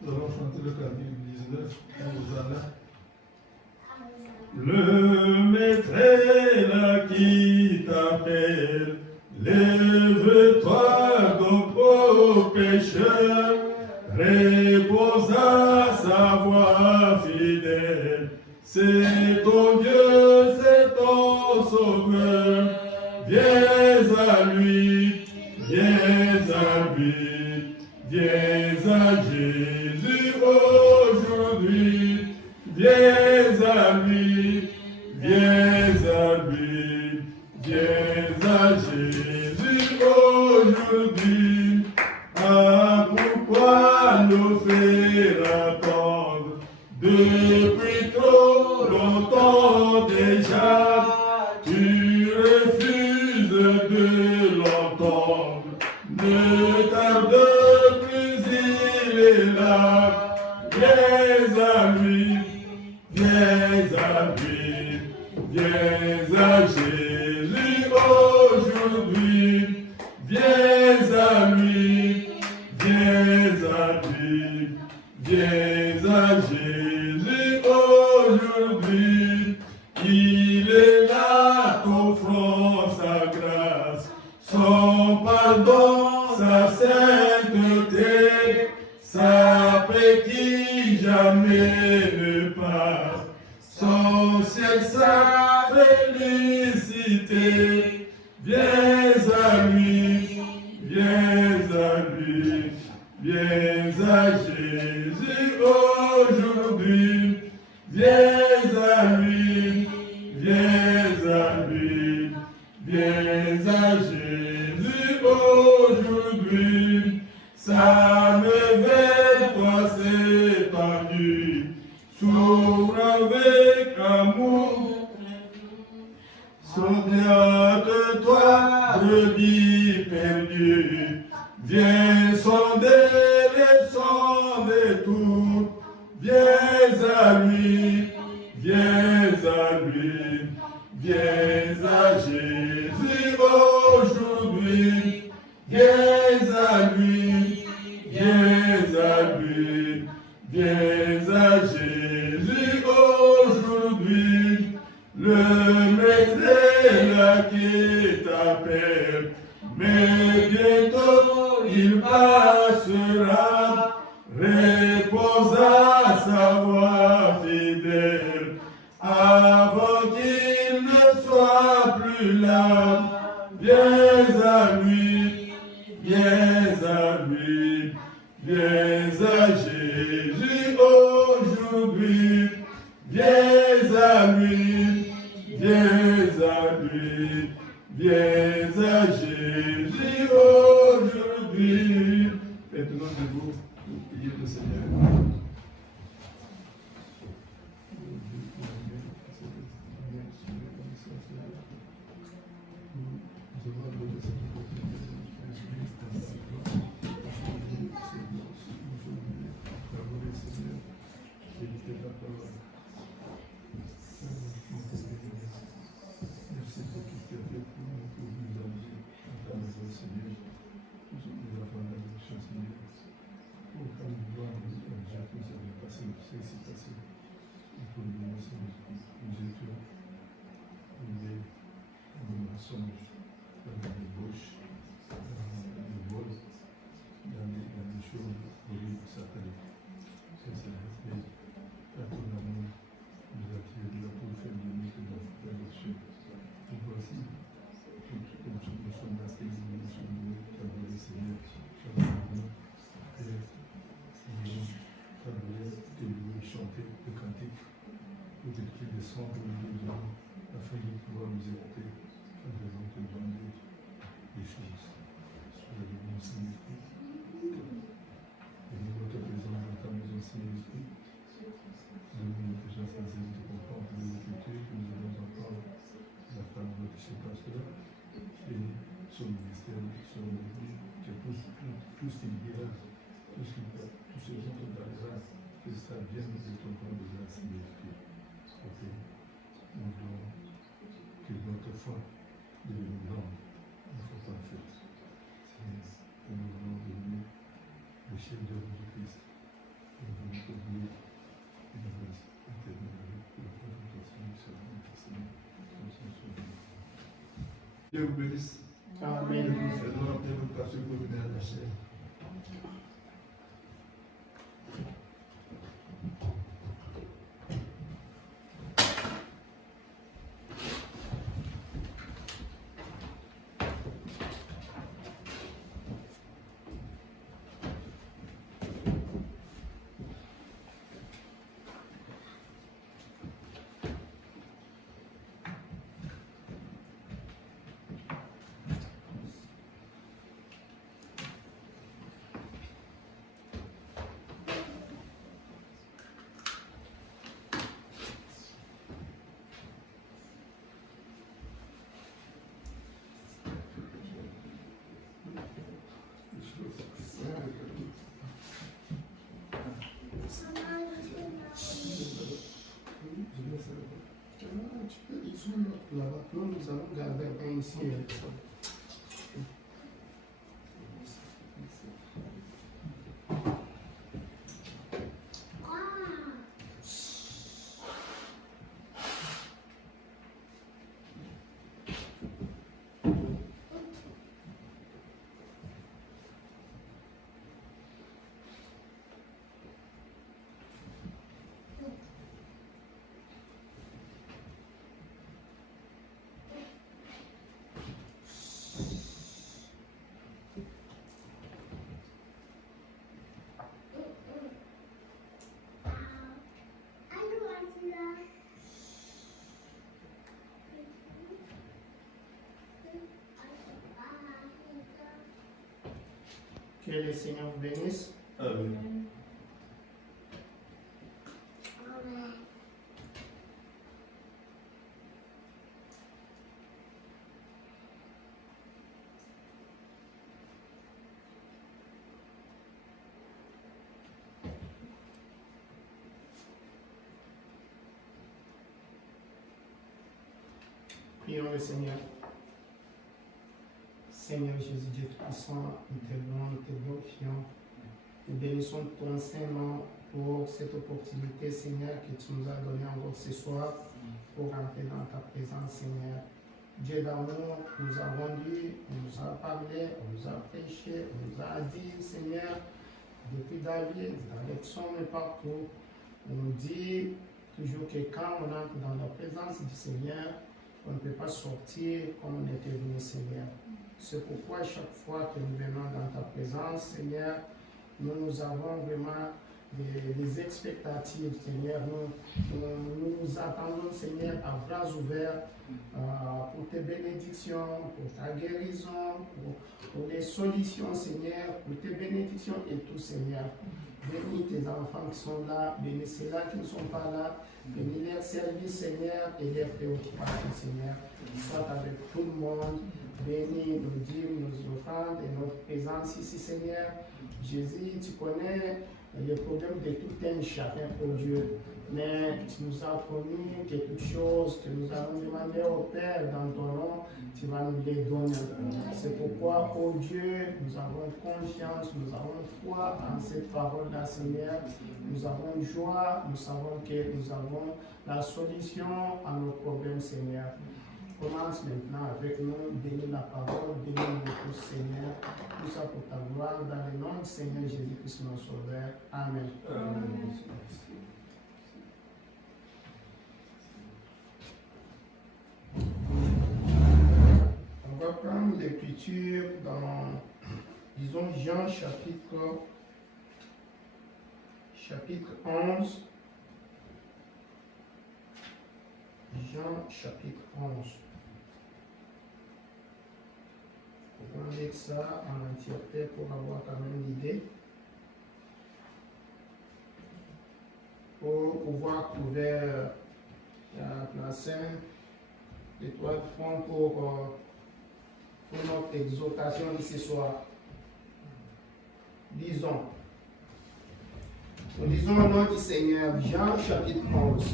Nous allons chanter le cantique 19, Hosanna. Le maître est là qui t'appelle, lève-toi donc ô pécheur, repose à sa voix fidèle. C'est ton Dieu, c'est ton Sauveur, viens à lui, viens à lui, viens à Jésus aujourd'hui, viens à lui, viens à lui, viens à Jésus aujourd'hui. Ah, pourquoi nous faire attendre depuis trop longtemps déjà? Tu refuses de l'entendre. Ne tarde plus, il est là. Viens à lui, viens à lui, viens à Jésus aujourd'hui. Viens à lui, viens à lui, viens à Jésus aujourd'hui. Il est là, t'offrant sa grâce, son pardon, sa sainteté, sa paix qui jamais ne passe, son ciel, sa félicité. Viens à lui, viens à lui, viens à Jésus aujourd'hui. Viens à lui, viens à lui, viens à Jésus aujourd'hui. Sa merveille, toi, c'est étendue, s'ouvre avec amour. Souviens-toi, brebis perdue, viens sonder les sons de tout. Viens à lui, viens à lui, viens à Jésus aujourd'hui. Viens à lui, viens à lui, viens à Jésus aujourd'hui. Le maître est là qui t'appelle, mais bientôt il passera. Repose à sa voix fidèle, avant qu'il ne soit plus là. Viens à lui, viens à lui, viens à Jésus aujourd'hui. Viens à lui, viens à lui, viens à Jésus aujourd'hui. Faites-nous debout pour prier le Seigneur. Merci pour tout ce que tu as fait pour nous, pour nous amener dans ta maison, Seigneur. Pour toutes les enfants de la mission, Seigneur. Pour quand nous voyons les gens que nous avons passé, tout ce qui s'est passé. Et pour nous donner, Seigneur, nous étions, dans les mensonges, dans les débauches, dans les vols, dans les choses horribles, sataniques. C'est le respect à ton amour. Nous attire de la pour faire de nous que nous avons fait les cieux. Nous voici, comme nous sommes masqués, nous sommes venus, t'adorer, Seigneur, chacun de nous, et nous t'adorer, te louer, chanter, te canter, pour écouter des sons que nous devons, afin de pouvoir nous écouter, nous devons te demander des choses. Sois le bon Saint-Esprit, et nous notre présence dans ta maison, Saint-Esprit. Donne-nous que j'en fasse de comprendre les Écritures que nous allons entendre la part de notre chef pasteur et son ministère, son église, que tout ce qu'il dira, tout ce dont on parlera, que ça vienne de ton nom de grâce et d'esprit. Ok. Nous voulons que notre foi devienne grande, une foi parfaite. Et nous voulons devenir le chef d'œuvre du Christ. pour notre Dieu et la grâce éternelle pour la présentation du Seigneur. Dieu vous bénisse. Amen. Dieu vous fait droit de votre passion pour venir à la chair. Nous allons garder un ici. Que le Seigneur vous bénisse. Amen. Prions le Seigneur. Seigneur Jésus, Dieu Tout-Puissant, nous te louons, nous te glorifions. Nous bénissons ton Saint-Nom pour cette opportunité, Seigneur, que tu nous as donnée encore ce soir pour rentrer dans ta présence, Seigneur. Dieu d'amour, nous avons lu, on nous a parlé, on nous a prêché, on nous a dit, Seigneur, depuis David, dans les psaumes et partout, on nous dit toujours que quand on entre dans la présence du Seigneur, on ne peut pas sortir comme on était venu, Seigneur. C'est pourquoi chaque fois que nous venons dans ta présence, Seigneur, nous avons vraiment des expectatives, Seigneur. Nous attendons, Seigneur, à bras ouverts pour tes bénédictions, pour ta guérison, pour les solutions, Seigneur, pour tes bénédictions et tout, Seigneur. Bénis tes enfants qui sont là, bénis ceux-là qui ne sont pas là, bénis leur service, Seigneur, et leur préoccupation, Seigneur. Sois avec tout le monde, bénis nos dîmes, nos offrandes et notre présence ici, Seigneur. Jésus, tu connais les problèmes de tout un chacun, oh Dieu, mais tu nous as promis que toutes choses que nous allons demander au Père dans ton nom, tu vas nous les donner. C'est pourquoi, oh Dieu, nous avons confiance, nous avons foi en cette parole-là, Seigneur. Nous avons joie, nous savons que nous avons la solution à nos problèmes, Seigneur. Commence maintenant avec nous, bénis la parole, bénis nous tous, Seigneur. Tout ça pour ta gloire, dans le nom du Seigneur Jésus-Christ, notre Sauveur. Amen. Amen. On va prendre l'écriture dans, disons, Jean chapitre 11. Jean chapitre 11. On va lire ça en entièreté pour avoir quand même l'idée. Pour pouvoir trouver la scène de toi de fond pour notre exhortation de ce soir. Disons. Nous disons au nom du Seigneur, Jean chapitre 11.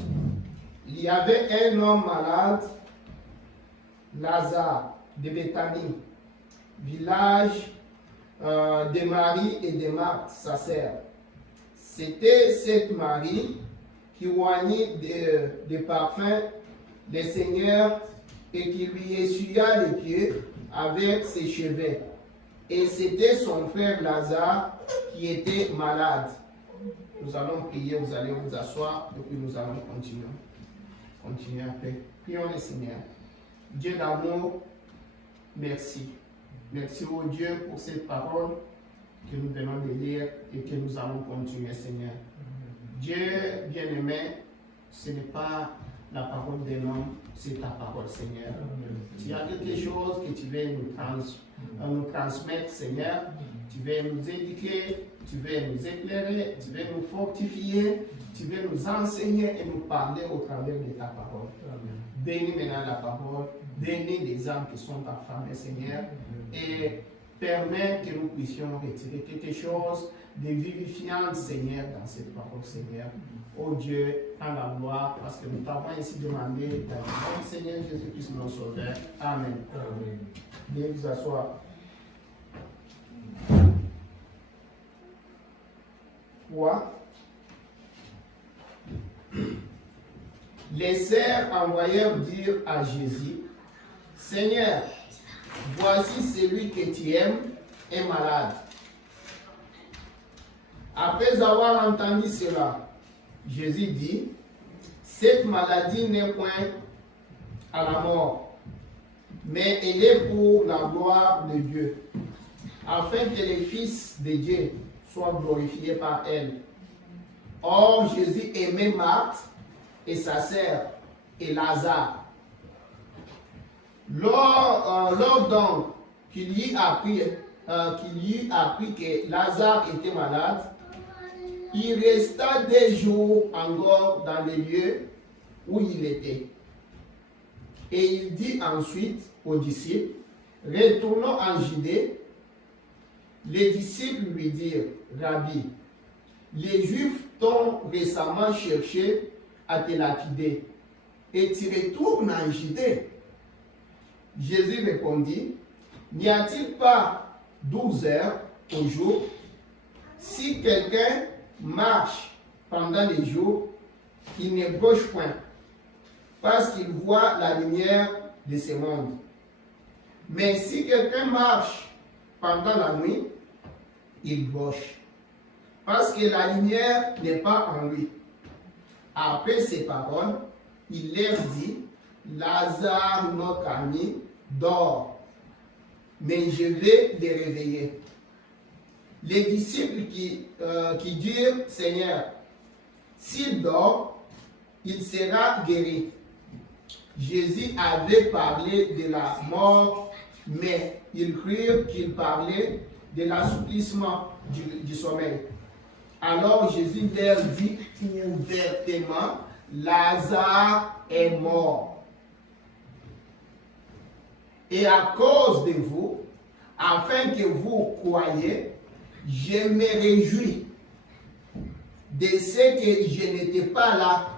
Il y avait un homme malade, Lazare, de Béthanie, village de Marie et de Marthe, sa sœur. C'était cette Marie qui oignit des parfums des Seigneurs et qui lui essuya les pieds avec ses cheveux. Et c'était son frère Lazare qui était malade. Nous allons prier, vous allez vous asseoir et puis nous allons continuer. Continuer après. Prions le Seigneur. Dieu d'amour, merci. Merci au Dieu pour cette parole que nous venons de lire et que nous allons continuer, Seigneur. Dieu bien-aimé, ce n'est pas la parole d'un homme, c'est ta parole, Seigneur. Tu as quelque chose que tu veux nous transmettre, Seigneur. Tu veux nous éduquer, tu veux nous éclairer, tu veux nous fortifier, tu veux nous enseigner et nous parler au travers de ta parole. Bénis maintenant la parole, bénis les âmes qui sont affamées, Seigneur, et permets que nous puissions retirer quelque chose de vivifiant, Seigneur, dans cette parole, Seigneur. Oh Dieu, prends la gloire, parce que nous t'avons ainsi demandé dans le nom du Seigneur Jésus-Christ, notre Sauveur. Amen. Amen. Veuillez vous asseoir. Quoi? Les sœurs envoyèrent dire à Jésus, Seigneur, voici celui que tu aimes est malade. Après avoir entendu cela, Jésus dit, cette maladie n'est point à la mort, mais elle est pour la gloire de Dieu, afin que le Fils de Dieu soit glorifié par elle. Or, Jésus aimait Marthe et sa sœur et Lazare. Lors donc qu'il y apprit que Lazare était malade, il resta 2 jours encore dans le lieu où il était. Et il dit ensuite aux disciples, retournons en Judée. Les disciples lui dirent, Rabbi, les Juifs t'ont récemment cherché à te lapider, et tu retournes en Judée. Jésus répondit, n'y a-t-il pas 12 heures au jour? Si quelqu'un marche pendant les jours, il ne brouche point, parce qu'il voit la lumière de ce monde. Mais si quelqu'un marche pendant la nuit, il brouche, parce que la lumière n'est pas en lui. Après ces paroles, il leur dit, Lazare, notre ami, dort, mais je vais le réveiller. Les disciples qui dirent, Seigneur, s'il dort, il sera guéri. Jésus avait parlé de la mort, mais ils crurent qu'il parlait de l'assouplissement du sommeil. Alors Jésus leur dit ouvertement, Lazare est mort. Et à cause de vous, afin que vous croyiez, je me réjouis de ce que je n'étais pas là.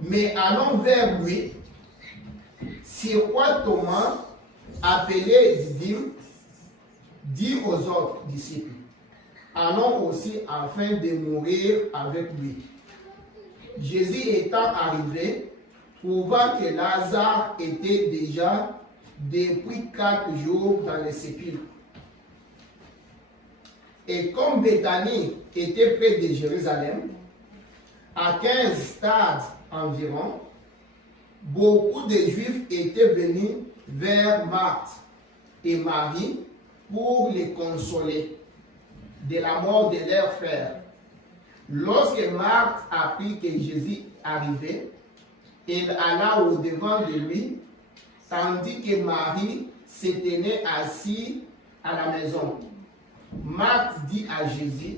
Mais allons vers lui, sur quoi Thomas, appelé Didyme, dit aux autres disciples, allons aussi afin de mourir avec lui. Jésus étant arrivé, trouva que Lazare était déjà depuis 4 jours dans le sépulcre. Et comme Béthanie était près de Jérusalem, à 15 stades environ, beaucoup de Juifs étaient venus vers Marthe et Marie pour les consoler de la mort de leur frère. Lorsque Marthe apprit que Jésus arrivait, elle alla au-devant de lui, tandis que Marie se tenait assise à la maison. Marthe dit à Jésus,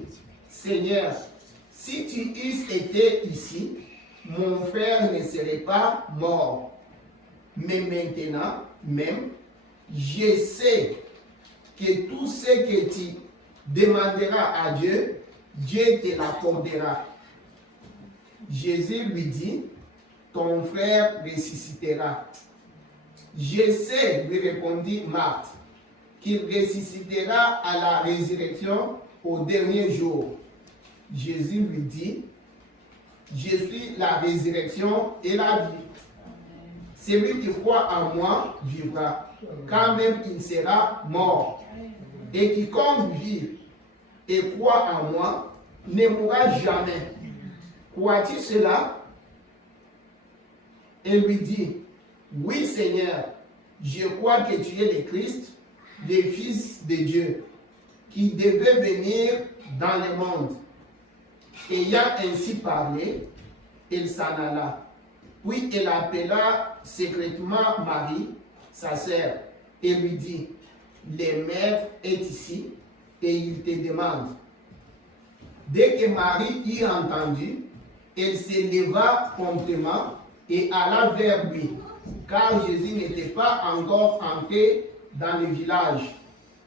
Seigneur, si tu eusses été ici, mon frère ne serait pas mort. Mais maintenant, même, je sais que tout ce que tu demanderas à Dieu, Dieu te l'accordera. Jésus lui dit, ton frère ressuscitera. Je sais, lui répondit Marthe, qu'il ressuscitera à la résurrection au dernier jour. Jésus lui dit, je suis la résurrection et la vie. Celui qui croit en moi vivra, quand même il sera mort. Et quiconque vit et croit en moi ne mourra jamais. Crois-tu cela? Et lui dit, oui Seigneur, je crois que tu es le Christ, le Fils de Dieu, qui devait venir dans le monde. Ayant ainsi parlé, il s'en alla. Puis elle appela secrètement Marie, sa sœur, et lui dit, le maître est ici et il te demande. Dès que Marie y entendu, elle se leva promptement et alla vers lui, car Jésus n'était pas encore entré dans le village,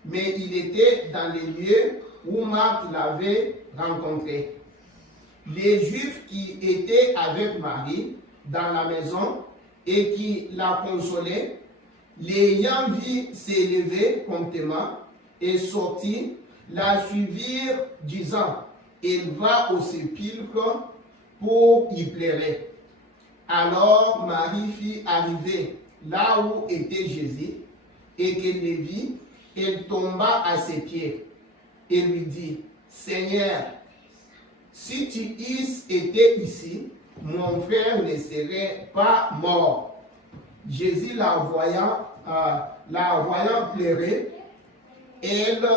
mais il était dans les lieux où Marthe l'avait rencontré. Les Juifs qui étaient avec Marie dans la maison et qui la consolaient, l'ayant vue s'élever promptement et sortir, la suivirent, disant, elle va au sépulcre pour y pleurer. Alors Marie fit arriver là où était Jésus, et qu'elle le vit, elle tomba à ses pieds et lui dit, Seigneur, si tu eusses été ici, mon frère ne serait pas mort. Jésus la voyant pleurer, elle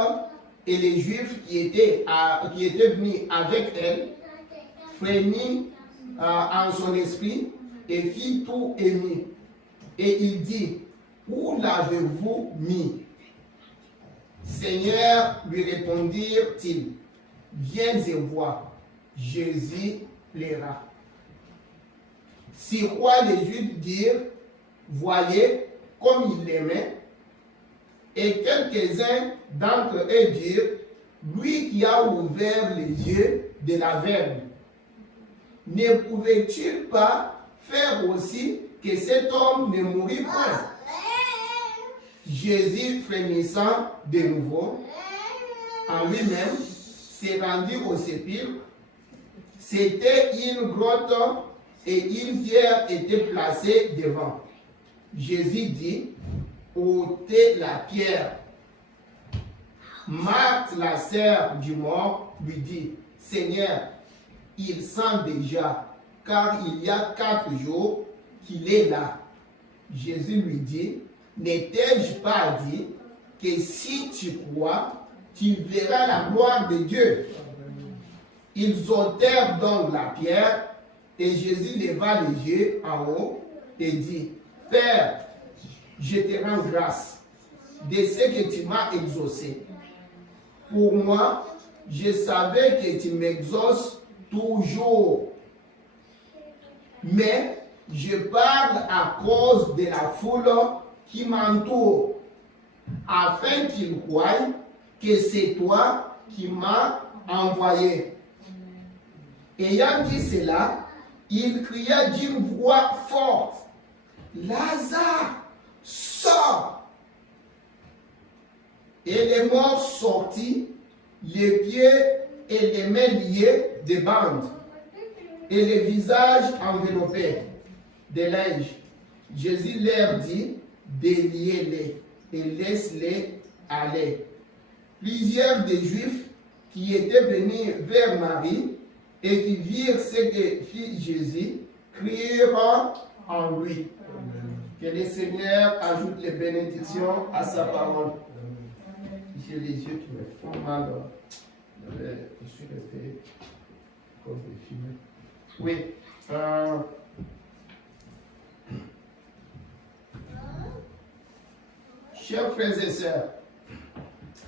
et les Juifs qui étaient venus avec elle, frémit en son esprit et fit tout ému. Et il dit, où l'avez-vous mis? Seigneur, lui répondirent-ils, viens et vois. Jésus plaira. Sur quoi les Juifs dirent, voyez comme il l'aimait. Et quelques-uns d'entre eux dirent, lui qui a ouvert les yeux de l'aveugle, ne pouvait-il pas faire aussi que cet homme ne mourût point? Jésus, frémissant de nouveau en lui-même, s'est rendu au sépulcre. C'était une grotte et une pierre était placée devant. Jésus dit, ôtez la pierre. Marthe, la sœur du mort, lui dit, Seigneur, il sent déjà, car il y a 4 jours qu'il est là. Jésus lui dit, n'ai-je pas dit que si tu crois, tu verras la gloire de Dieu? Ils ôtèrent donc la pierre, et Jésus leva les yeux en haut et dit, Père, je te rends grâce de ce que tu m'as exaucé. Pour moi, je savais que tu m'exauces toujours. Mais je parle à cause de la foule qui m'entoure, afin qu'ils croient que c'est toi qui m'as envoyé. Ayant dit cela, il cria d'une voix forte, Lazare, sors! Et le mort sortit, les pieds et les mains liés de bandes, et le visage enveloppé de linge. Jésus leur dit, déliez-les et laisse-les aller. Plusieurs des Juifs qui étaient venus vers Marie et qui virent ce que fit Jésus, crieront en lui. Amen. Que le Seigneur ajoute les bénédictions à sa parole. J'ai les yeux qui me font mal. Je suis resté à cause des films. Oui. Chers frères et sœurs,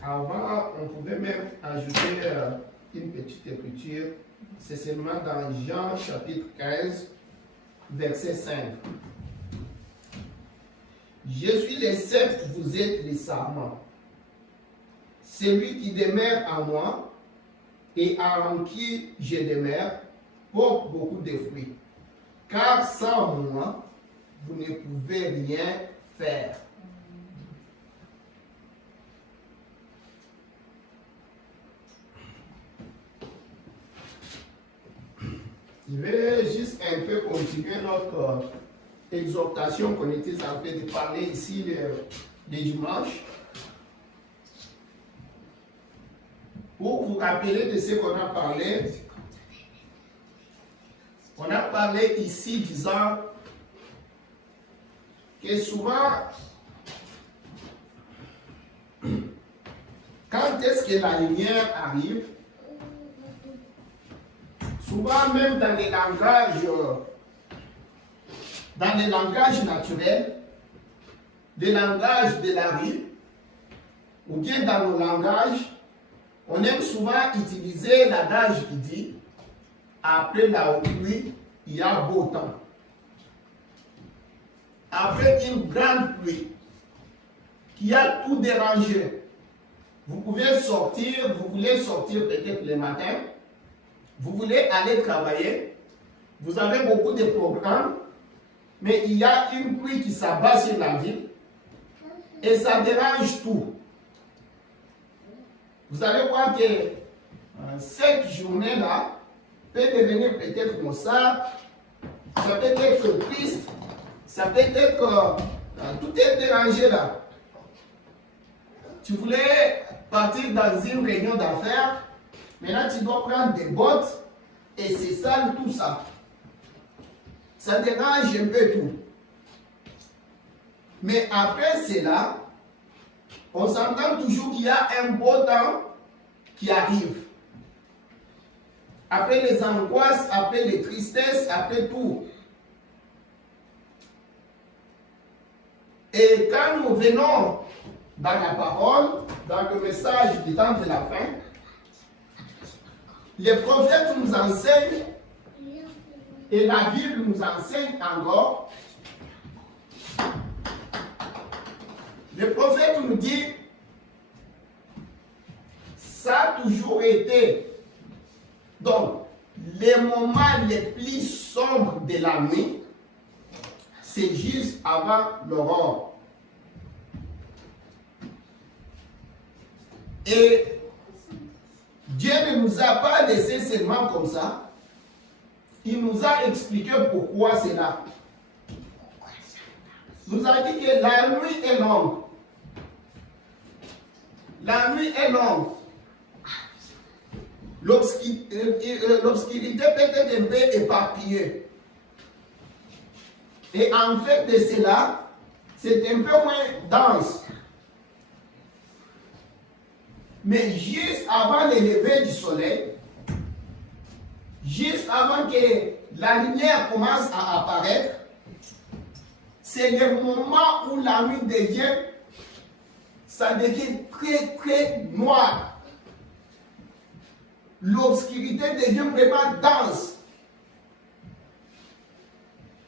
avant, on pouvait même ajouter une petite écriture. C'est seulement dans Jean chapitre 15, verset 5. Je suis le cep, vous êtes les sarments. Celui qui demeure en moi et en qui je demeure porte beaucoup de fruits. Car sans moi, vous ne pouvez rien faire. Je vais juste un peu continuer notre exhortation qu'on était en train de parler ici les dimanches. Pour vous rappeler de ce qu'on a parlé, on a parlé ici disant que souvent, quand est-ce que la lumière arrive, souvent même dans les langages naturels, les langages de la rue, ou bien dans nos langages, on aime souvent utiliser l'adage qui dit « après la pluie, il y a beau temps ». Après une grande pluie qui a tout dérangé, vous pouvez sortir, vous voulez sortir peut-être le matin, vous voulez aller travailler, vous avez beaucoup de programmes, mais il y a une pluie qui s'abat sur la ville et ça dérange tout. Vous allez voir que cette journée-là peut devenir peut-être maussade, ça peut être triste, ça peut être tout est dérangé là. Tu voulais partir dans une réunion d'affaires, maintenant tu dois prendre des bottes et c'est sale tout ça. Ça dérange un peu tout. Mais après cela, on s'entend toujours qu'il y a un beau temps qui arrive. Après les angoisses, après les tristesses, après tout. Et quand nous venons dans la parole, dans le message du temps de la fin, les prophètes nous enseignent, et la Bible nous enseigne encore. Le prophète nous dit, ça a toujours été, donc, les moments les plus sombres de la nuit, c'est juste avant l'aurore. Et Dieu ne nous a pas laissé seulement comme ça. Il nous a expliqué pourquoi c'est là. Il nous a dit que la nuit est longue. La nuit est longue. L'obscurité peut être un peu éparpillée. Et en fait de cela, c'est un peu moins dense. Mais juste avant le lever du soleil, juste avant que la lumière commence à apparaître, c'est le moment où la nuit devient, ça devient très très noir. L'obscurité devient vraiment dense.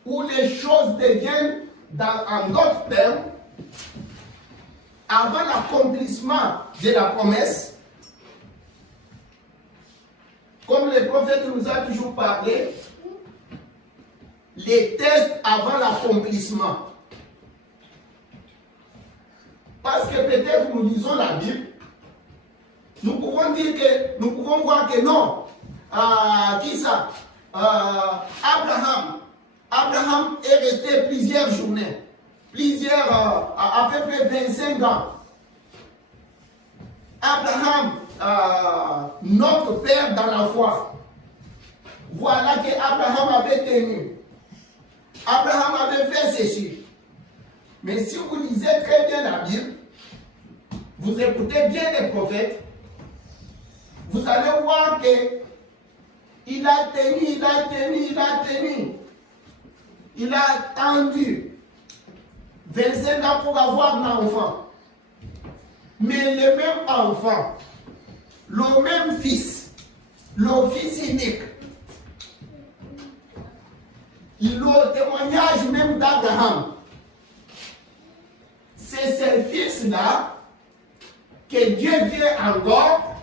Où les choses deviennent, en d'autres termes, avant l'accomplissement de la promesse, comme le prophète nous a toujours parlé, les tests avant l'accomplissement. Parce que peut-être nous lisons la Bible, nous pouvons dire que, nous pouvons voir que non, qui ça? Abraham est resté plusieurs journées, à peu près 25 ans. Abraham, notre père dans la foi, voilà que Abraham avait tenu. Abraham avait fait ceci. Mais si vous lisez très bien la Bible, vous écoutez bien les prophètes, vous allez voir que il a tenu. Il a attendu 25 ans pour avoir un enfant. Mais le même enfant, le même fils, le fils unique, le témoignage même d'Abraham, c'est ce fils-là que Dieu vient encore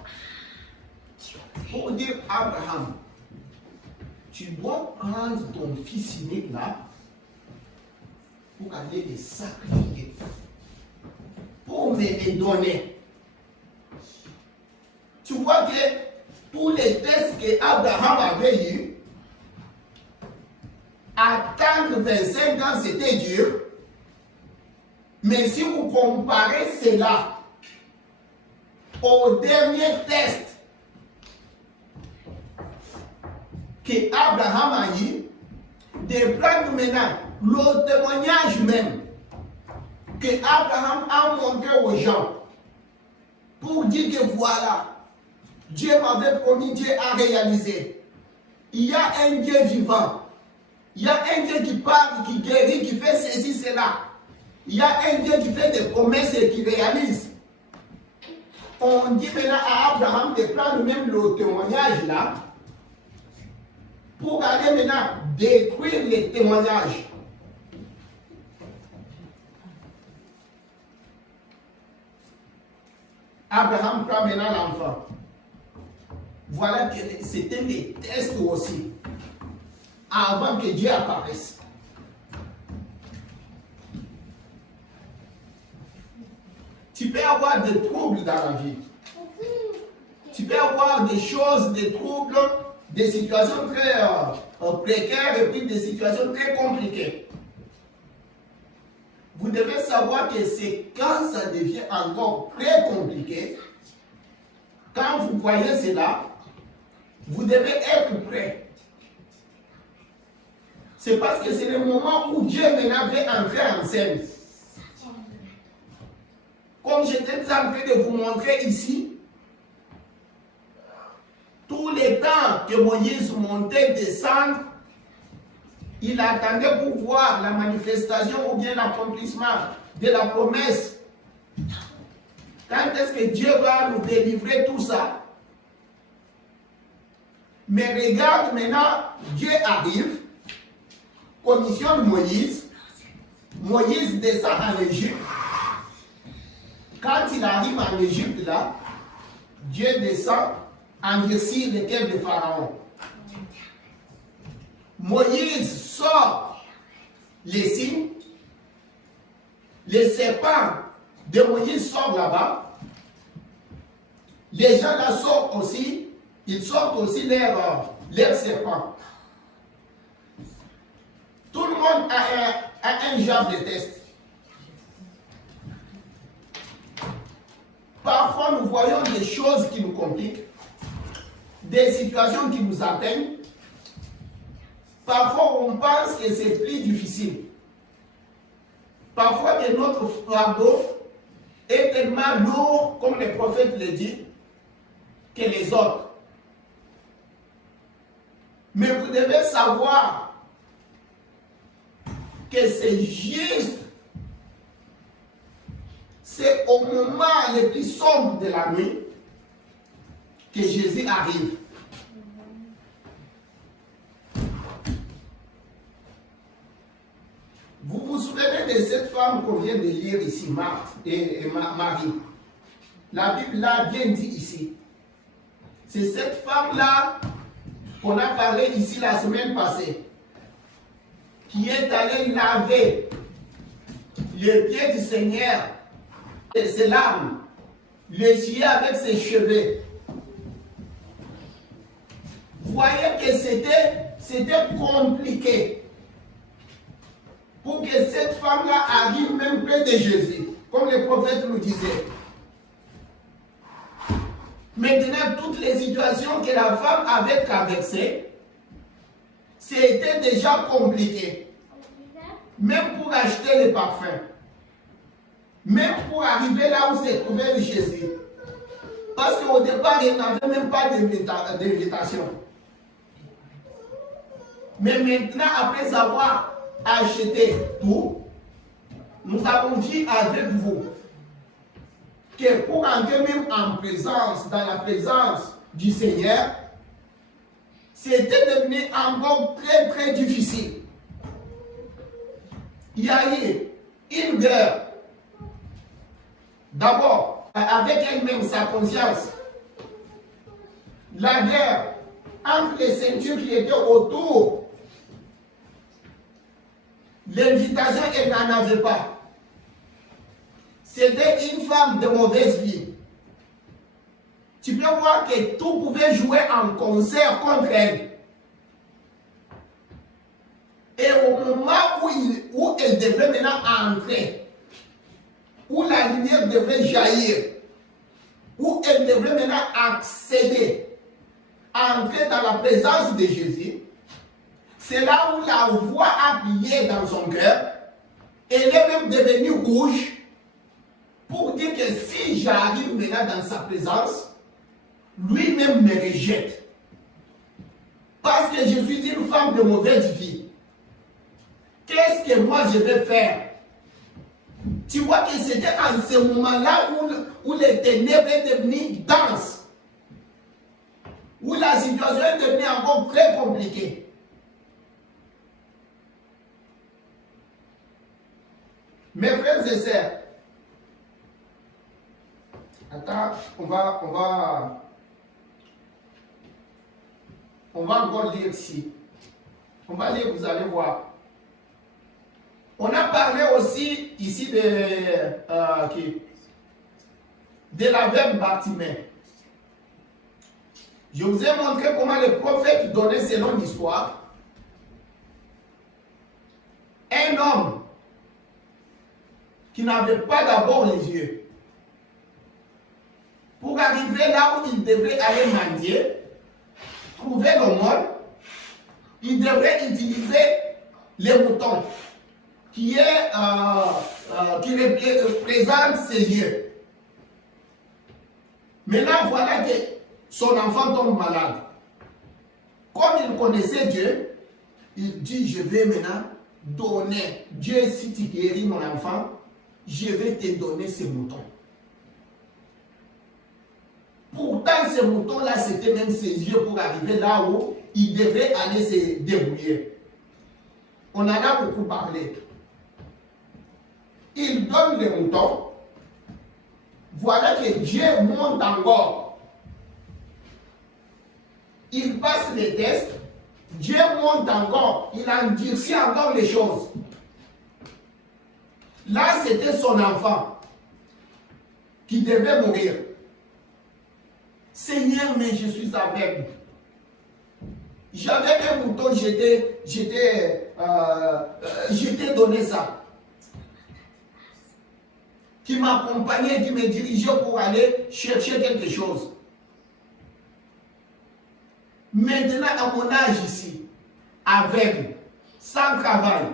pour dire Abraham, tu dois prendre ton fils unique là pour aller le sacrifier, pour me les donner. Tu vois que tous les tests que Abraham avait eus, attendre 25 ans, c'était dur. Mais si vous comparez cela au dernier test que Abraham a eu, de prendre maintenant le témoignage même que Abraham a montré aux gens pour dire que voilà, Dieu m'avait promis, Dieu a réalisé. Il y a un Dieu vivant. Il y a un Dieu qui parle, qui guérit, qui fait ceci, cela. Il y a un Dieu qui fait des promesses et qui réalise. On dit maintenant à Abraham de prendre même le témoignage là pour aller maintenant détruire les témoignages. Abraham prend maintenant l'enfant. Voilà que c'était des tests aussi, avant que Dieu apparaisse. Tu peux avoir des troubles dans la vie. Tu peux avoir des choses, des troubles, des situations très précaires et puis des situations très compliquées. Vous devez savoir que c'est quand ça devient encore très compliqué, quand vous voyez cela, vous devez être prêt. C'est parce que c'est le moment où Dieu maintenant veut entrer en scène. Comme j'étais en train de vous montrer ici, tous les temps que Moïse montait, descendre, il attendait pour voir la manifestation ou bien l'accomplissement de la promesse. Quand est-ce que Dieu va nous délivrer tout ça? Mais regarde maintenant, Dieu arrive, commissionne Moïse, Moïse descend en Égypte. Quand il arrive en Égypte là, Dieu descend, endurcit le cœur de Pharaon. Moïse sort les signes, les serpents de Moïse sortent là-bas, les gens là sortent aussi, ils sortent aussi leurs serpents. Tout le monde a un genre de test. Parfois, nous voyons des choses qui nous compliquent, des situations qui nous atteignent. Parfois, on pense que c'est plus difficile. Parfois, que notre fardeau est tellement lourd, comme le prophète le dit, que les autres. Mais vous devez savoir que c'est juste, c'est au moment le plus sombre de la nuit que Jésus arrive. Vous vous souvenez de cette femme qu'on vient de lire ici, Marthe et Marie. La Bible l'a bien dit ici. C'est cette femme-là qu'on a parlé ici la semaine passée, qui est allée laver les pieds du Seigneur et ses larmes, l'essuyer avec ses cheveux. Vous voyez que c'était compliqué pour que cette femme-là arrive même près de Jésus, comme le prophète nous disait. Maintenant, toutes les situations que la femme avait traversées, c'était déjà compliqué. Même pour acheter les parfums. Même pour arriver là où se trouvait Jésus. Parce qu'au départ, il n'avait même pas d'invitation. Mais maintenant, après avoir acheté tout, nous avons vu avec vous que pour entrer même en présence, dans la présence du Seigneur, c'était devenu encore très très difficile. Il y a eu une guerre. D'abord, avec elle-même, sa conscience. La guerre entre les ceintures qui étaient autour. L'invitation, elle n'en avait pas. C'était une femme de mauvaise vie. Tu peux voir que tout pouvait jouer en concert contre elle. Et au moment où elle devait maintenant entrer, où la lumière devait jaillir, où elle devait maintenant accéder, entrer dans la présence de Jésus, c'est là où la voix a brillé dans son cœur. Elle est même devenue rouge pour dire que si j'arrive maintenant dans sa présence, lui-même me rejette. Parce que je suis une femme de mauvaise vie. Qu'est-ce que moi je vais faire? Tu vois que c'était en ce moment-là où les ténèbres est devenues denses. Où la situation est devenue encore très compliquée. Mes frères et sœurs, attends, on va encore lire ici. On va lire, vous allez voir. On a parlé aussi ici de la veuve Bartimée. Je vous ai montré comment le prophète donnait selon l'histoire. Un homme qui n'avait pas d'abord les yeux. Pour arriver là où il devrait aller mendier, trouver l'aumône, il devrait utiliser les moutons qui représente ses yeux. Maintenant, voilà que son enfant tombe malade. Comme il connaissait Dieu, il dit, je vais maintenant donner. Dieu, si tu guéris mon enfant, je vais te donner ces moutons. Pourtant, ces moutons-là, c'était même ses yeux pour arriver là où il devait aller se débrouiller. On en a beaucoup parlé. Il donne les moutons. Voilà que Dieu monte encore. Il passe les tests. Dieu monte encore. Il endurcit encore les choses. Là, c'était son enfant qui devait mourir. Seigneur, mais je suis aveugle. J'avais un mouton, j'étais donné ça. Qui m'accompagnait, qui me dirigeait pour aller chercher quelque chose. Maintenant, à mon âge ici, aveugle, sans travail,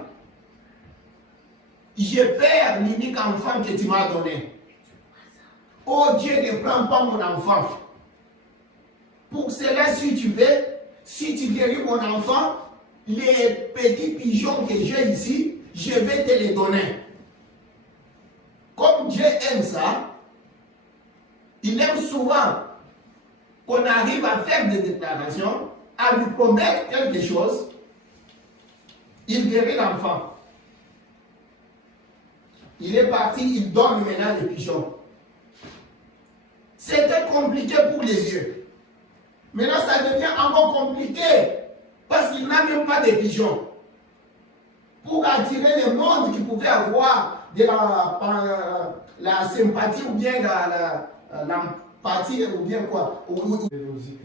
je perds l'unique enfant que tu m'as donné. Oh Dieu, ne prends pas mon enfant. Pour cela, si tu veux, si tu guéris mon enfant, les petits pigeons que j'ai ici, je vais te les donner. Comme Dieu aime ça, il aime souvent qu'on arrive à faire des déclarations, à lui promettre quelque chose, il guérit l'enfant. Il est parti, il donne maintenant les pigeons. C'était compliqué pour les yeux. Maintenant, ça devient encore compliqué parce qu'il n'a même pas de pigeons. Pour attirer le monde qui pouvait avoir de la sympathie ou bien l'empathie ou bien quoi.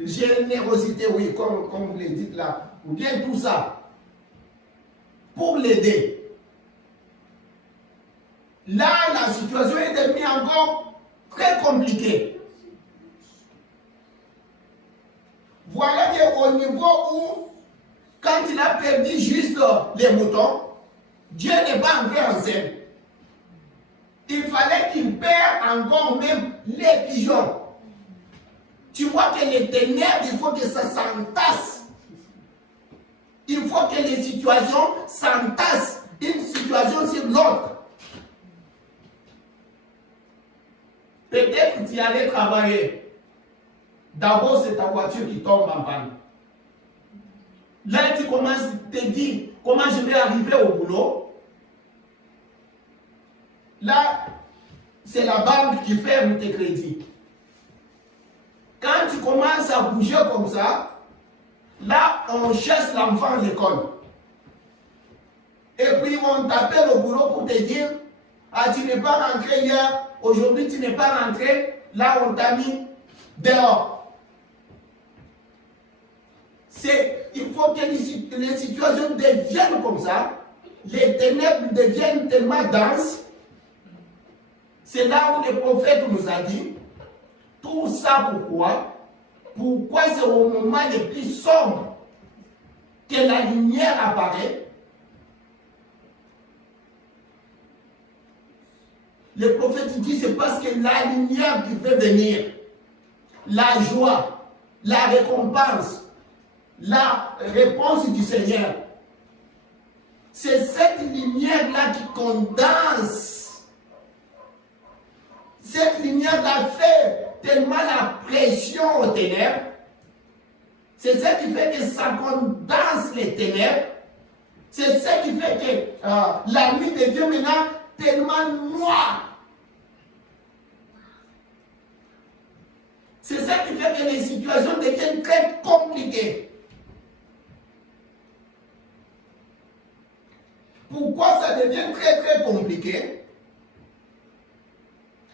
Générosité, oui, comme vous le dites là. Ou bien tout ça. Pour l'aider. Là, la situation est devenue encore très compliquée. Voilà qu'au niveau où, quand il a perdu juste les moutons, Dieu n'est pas entré en scène. Il fallait qu'il perde encore même les pigeons. Tu vois que les ténèbres, il faut que ça s'entasse. Il faut que les situations s'entassent, une situation sur l'autre. Peut-être que tu allais travailler. D'abord, c'est ta voiture qui tombe en panne. Là, tu commences à te dire comment je vais arriver au boulot. Là, c'est la banque qui ferme tes crédits. Quand tu commences à bouger comme ça, là, on chasse l'enfant à l'école. Et puis, on t'appelle au boulot pour te dire, ah, tu n'es pas rentré hier, aujourd'hui, tu n'es pas rentré, là, on t'a mis dehors. il faut que les situations deviennent comme ça, les ténèbres deviennent tellement denses. C'est là où le prophète nous a dit, tout ça pourquoi? Pourquoi c'est au moment le plus sombre que la lumière apparaît? Le prophète dit, c'est parce que la lumière qui veut venir, la joie, la récompense, la réponse du Seigneur, c'est cette lumière-là qui condense. Cette lumière-là fait tellement la pression aux ténèbres. C'est ça qui fait que ça condense les ténèbres. C'est ça qui fait que la nuit devient maintenant tellement noire. C'est ça qui fait que les situations deviennent très compliquées. Pourquoi ça devient très très compliqué?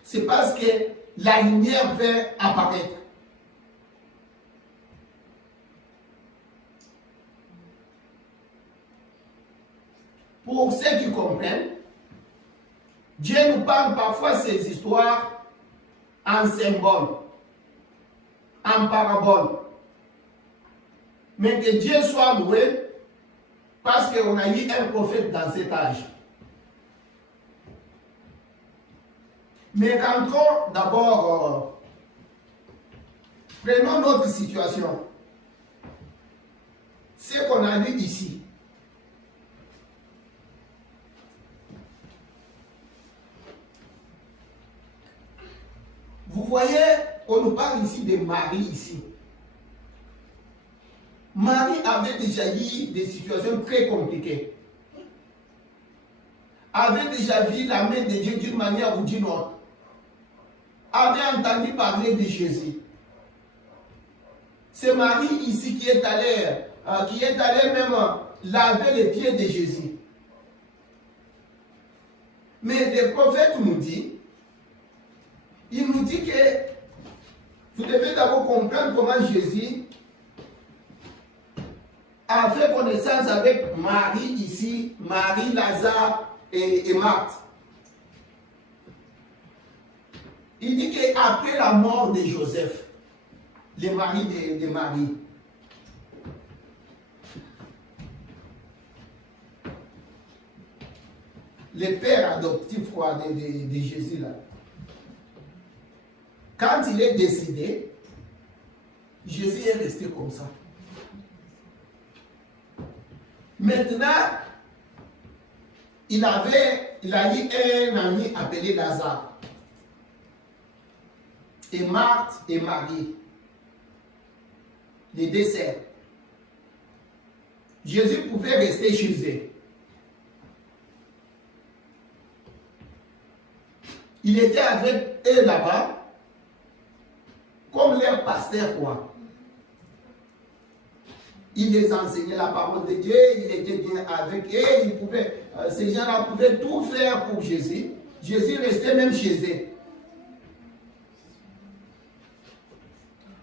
C'est parce que la lumière va apparaître. Pour ceux qui comprennent, Dieu nous parle parfois ces histoires en symbole, en parabole. Mais que Dieu soit loué parce qu'on a eu un prophète dans cet âge. Mais rentrons d'abord, prenons notre situation. Ce qu'on a lu ici. Vous voyez, on nous parle ici de Marie ici. Marie avait déjà eu des situations très compliquées. Avait déjà vu la main de Dieu d'une manière ou d'une autre. Avait entendu parler de Jésus. C'est Marie ici qui est allée même laver les pieds de Jésus. Mais le prophète nous dit, il nous dit que vous devez d'abord comprendre comment Jésus a fait connaissance avec Marie ici, Marie, Lazare et Marthe. Il dit qu'après la mort de Joseph, le mari de Marie, le père adoptif de Jésus là, quand il est décédé, Jésus est resté comme ça. Maintenant, il a eu un ami appelé Lazare. Et Marthe et Marie, les deux sœurs. Jésus pouvait rester chez eux. Il était avec eux là-bas, comme leur pasteur, quoi. Il les enseignait la parole de Dieu, il était bien avec eux, ces gens-là pouvaient tout faire pour Jésus. Jésus restait même chez eux.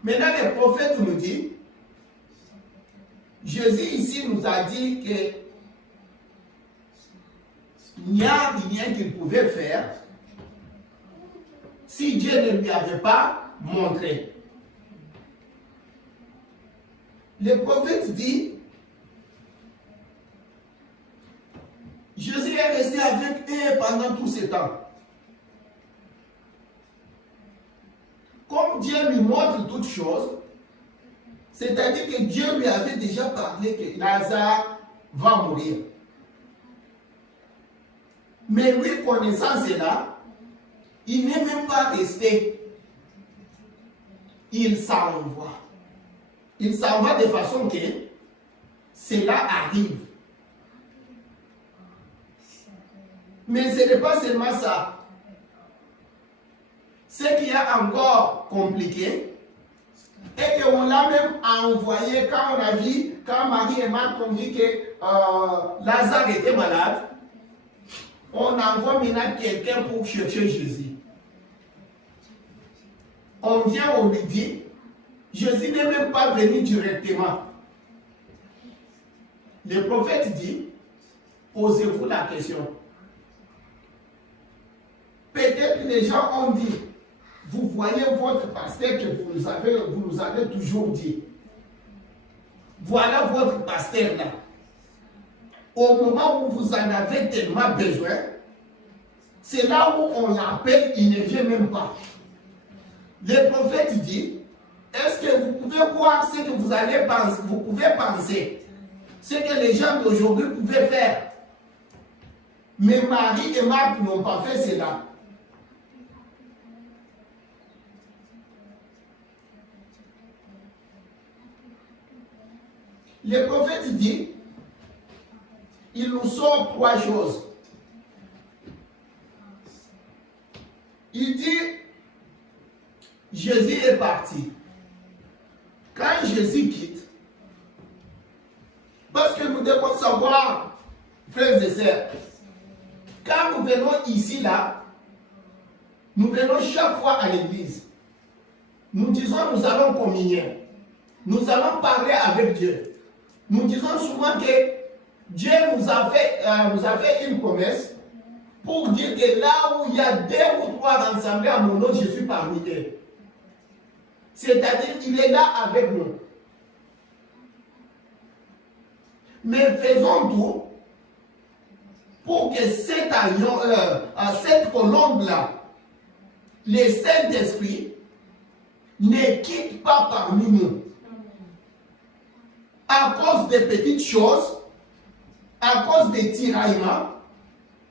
Maintenant, le prophète nous dit, Jésus ici nous a dit qu'il n'y a rien qu'il pouvait faire si Dieu ne lui avait pas montré. Le prophète dit, Jésus est resté avec eux pendant tout ce temps. Comme Dieu lui montre toutes choses, c'est-à-dire que Dieu lui avait déjà parlé que Lazare va mourir. Mais lui, connaissant cela, il n'est même pas resté. Il s'en va. Il s'en va de façon que cela arrive. Mais ce n'est pas seulement ça. Ce qui est encore compliqué est qu'on l'a même envoyé quand on a vu, quand Marie et Marthe ont dit que Lazare était malade, on envoie maintenant quelqu'un pour chercher Jésus. On vient, on lui dit, Jésus n'est même pas venu directement. Le prophète dit, posez-vous la question. Peut-être les gens ont dit, vous voyez votre pasteur que vous nous avez toujours dit. Voilà votre pasteur là. Au moment où vous en avez tellement besoin, c'est là où on l'appelle, il ne vient même pas. Le prophète dit, est-ce que vous pouvez voir ce que vous allez penser, vous pouvez penser, ce que les gens d'aujourd'hui pouvaient faire. Mais Marie et Marthe n'ont pas fait cela. Le prophète dit, il nous sort trois choses. Il dit, Jésus est parti. Quand Jésus quitte, parce que nous devons savoir, frères et sœurs, quand nous venons ici, là, nous venons chaque fois à l'église. Nous disons, nous allons communier. Nous allons parler avec Dieu. Nous disons souvent que Dieu nous a fait une promesse pour dire que là où il y a 2 ou 3 rassemblés à mon nom, je suis parmi eux. C'est-à-dire qu'il est là avec nous. Mais faisons tout pour que cette colombe-là, le Saint-Esprit, ne quitte pas parmi nous. À cause des petites choses, à cause des tiraillements,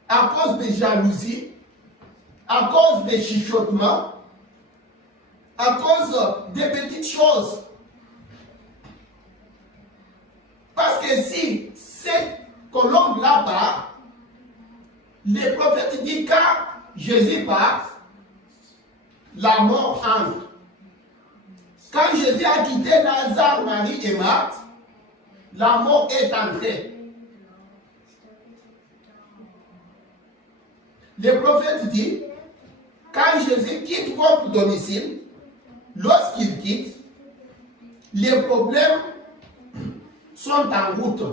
à cause des jalousies, à cause des chuchotements, à cause des petites choses. Parce que si cette colombe-là part, le prophète dit quand Jésus part, la mort entre. Quand Jésus a quitté Lazare, Marie et Marthe, la mort est entrée. Le prophète dit, quand Jésus quitte votre domicile, lorsqu'il quitte, les problèmes sont en route.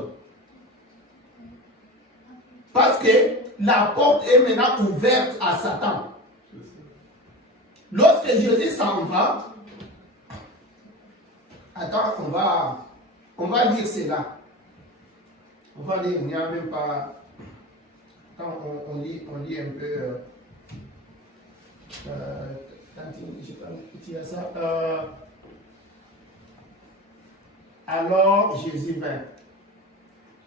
Parce que la porte est maintenant ouverte à Satan. Lorsque Jésus s'en va, attends, on va lire cela. On va lire, il n'y a même pas... Quand on lit un peu... alors Jésus vint.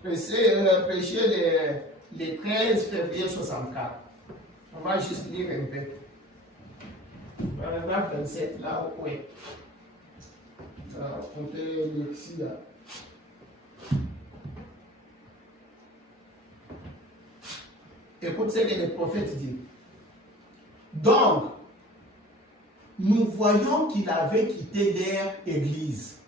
Prêcher les 13 février 64. On va juste lire un peu. Paragraphe 27, là, oui. On peut lire ici, là. Écoute ce que le prophète dit. Donc, nous voyons qu'il avait quitté leur église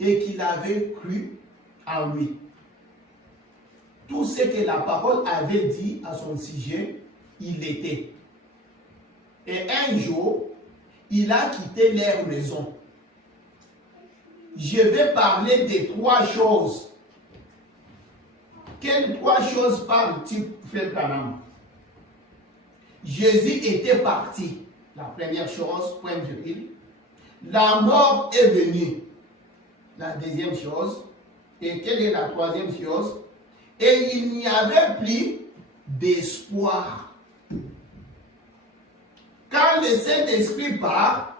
et qu'il avait cru en lui. Tout ce que la parole avait dit à son sujet, il était. Et un jour, il a quitté leur maison. Je vais parler de 3 choses. Quelles 3 choses parle-t-il, frère Branham? Jésus était parti. La première chose, point virgule. La mort est venue. La deuxième chose. Et quelle est la troisième chose? Et il n'y avait plus d'espoir. Quand le Saint-Esprit part,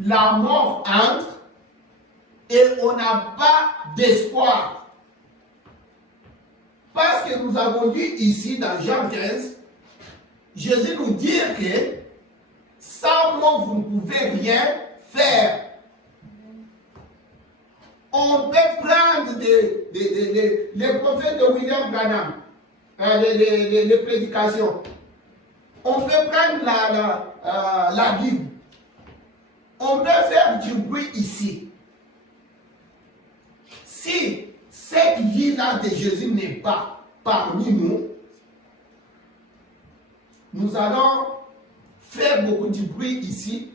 la mort entre et on n'a pas d'espoir. Parce que nous avons lu ici dans Jean 15, Jésus nous dit que sans moi vous ne pouvez rien faire. On peut prendre les prophètes de William Branham, les prédications. On peut prendre la Bible. On peut faire du bruit ici. Si cette vie-là de Jésus n'est pas parmi nous, nous allons faire beaucoup de bruit ici,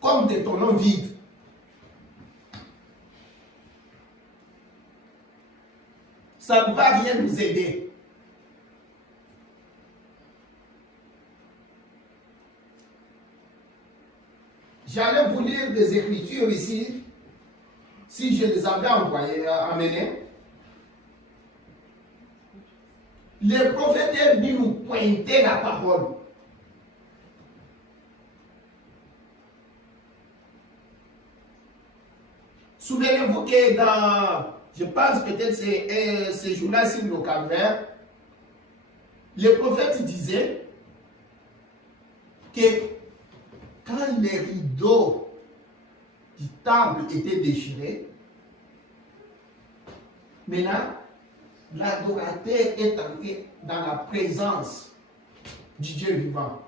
comme des tonneaux vides. ça ne va rien nous aider. J'allais vous lire des écritures ici, si je les avais amenées. Le prophète est venu nous pointer la parole. Souvenez-vous que je pense peut-être ces jours-là sur le calvaire, le prophète disait que quand les rideaux du temple étaient déchirés, maintenant, l'adorateur est entré dans la présence du Dieu vivant.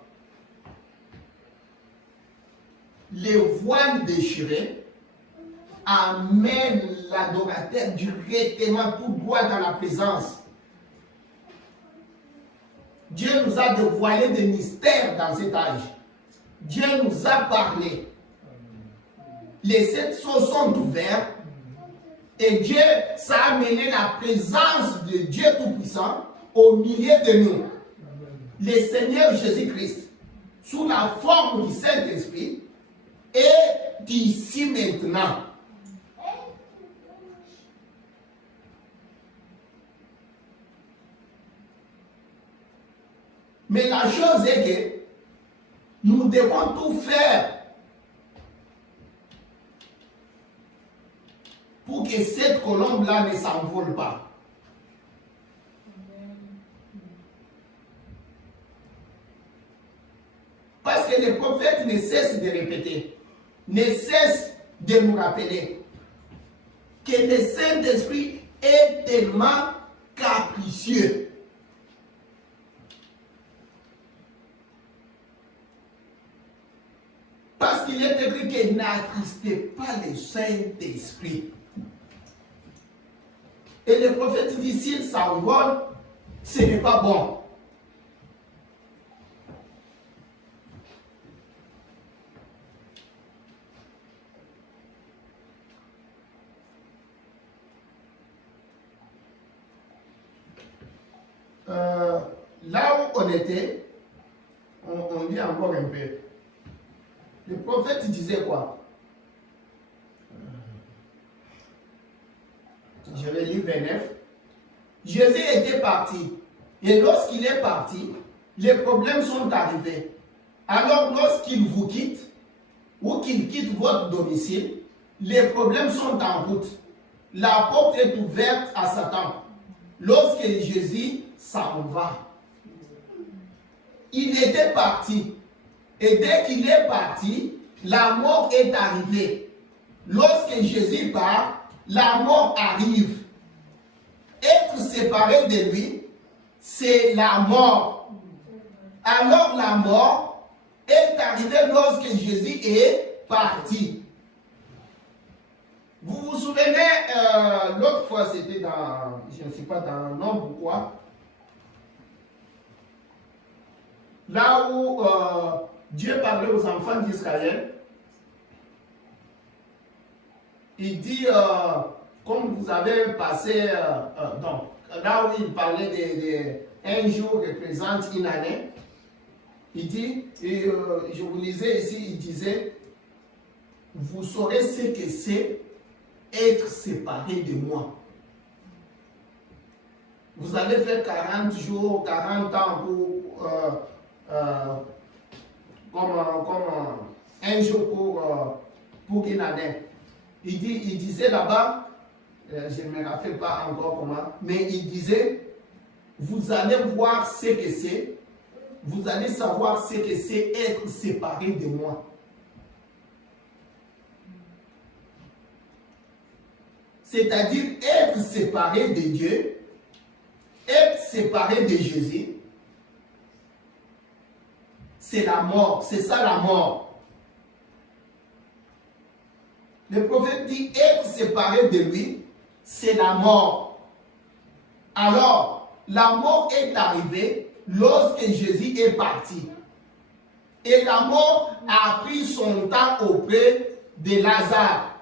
Les voiles déchirés amènent l'adorateur directement tout droit dans la présence. Dieu nous a dévoilé des mystères dans cet âge. Dieu nous a parlé. Les 7 sceaux sont ouverts. Et Dieu, ça a amené la présence de Dieu Tout-Puissant au milieu de nous. Le Seigneur Jésus-Christ, sous la forme du Saint-Esprit, est ici maintenant. Mais la chose est que nous devons tout faire pour que cette colombe-là ne s'envole pas. Parce que le prophète ne cesse de répéter, ne cesse de nous rappeler que le Saint-Esprit est tellement capricieux. Parce qu'il est écrit que n'attristez pas le Saint-Esprit. Et le prophète dit, s'il s'envole, ce n'est pas bon. Là où on était, on lit encore un peu. Le prophète disait quoi? Je vais lire 29. Jésus était parti. Et lorsqu'il est parti, les problèmes sont arrivés. Alors lorsqu'il vous quitte, ou qu'il quitte votre domicile, les problèmes sont en route. La porte est ouverte à Satan. Lorsque Jésus s'en va, il était parti. Et dès qu'il est parti, la mort est arrivée. Lorsque Jésus part, la mort arrive. Être séparé de lui, c'est la mort. Alors la mort est arrivée lorsque Jésus est parti. Vous vous souvenez, l'autre fois c'était dans, je ne sais pas, dans Nombre ou quoi, là où Dieu parlait aux enfants d'Israël, il dit, comme vous avez passé, donc, là où il parlait un jour représente une année, il dit, et je vous lisais ici, il disait, vous saurez ce que c'est être séparé de moi. Vous allez faire 40 jours, 40 ans comme un jour pour une année. Il disait là-bas, je ne me rappelle pas encore comment, mais il disait, vous allez voir ce que c'est, vous allez savoir ce que c'est être séparé de moi. C'est-à-dire être séparé de Dieu, être séparé de Jésus, c'est la mort, c'est ça la mort. Le prophète dit être séparé de lui, c'est la mort. Alors, la mort est arrivée lorsque Jésus est parti. Et la mort a pris son temps auprès de Lazare.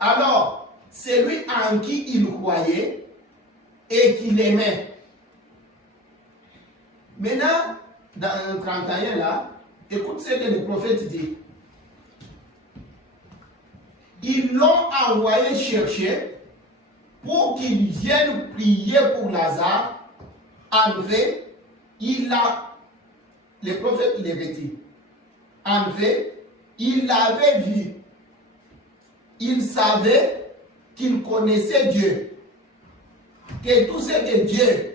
Alors, celui en qui il croyait et qu'il aimait. Maintenant, dans le 31 là, écoute ce que le prophète dit. Ils l'ont envoyé chercher pour qu'il vienne prier pour Lazare. En fait, le prophète l'avait dit. En fait, il l'avait vu. Il savait qu'il connaissait Dieu. Que tout ce que Dieu,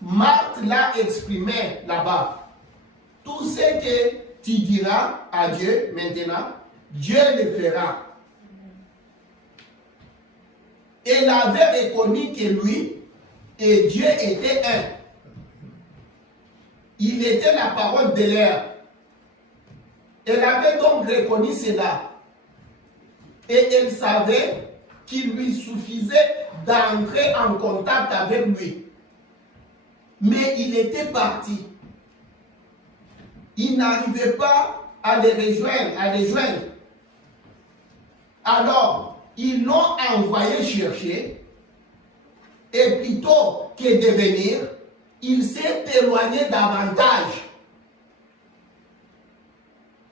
Marthe l'a exprimé là-bas. Tout ce que tu diras à Dieu maintenant, Dieu le fera. Elle avait reconnu que lui et Dieu étaient un. Il était la parole de l'air. Elle avait donc reconnu cela. Et elle savait qu'il lui suffisait d'entrer en contact avec lui. Mais il était parti. Il n'arrivait pas à les rejoindre. Alors, ils l'ont envoyé chercher. Et plutôt que de venir, il s'est éloigné davantage.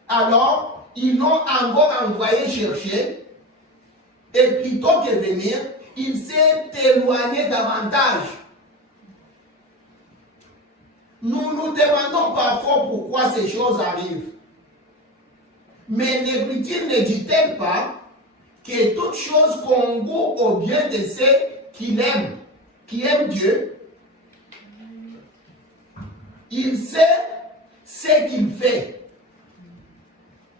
Alors, ils l'ont encore envoyé chercher. Et plutôt que venir, il s'est éloigné davantage. Nous nous demandons parfois pourquoi ces choses arrivent. Mais l'Écriture ne dit-elle pas que toute chose concourt au bien de ceux qui l'aiment, qui aiment Dieu? Il sait ce qu'il fait.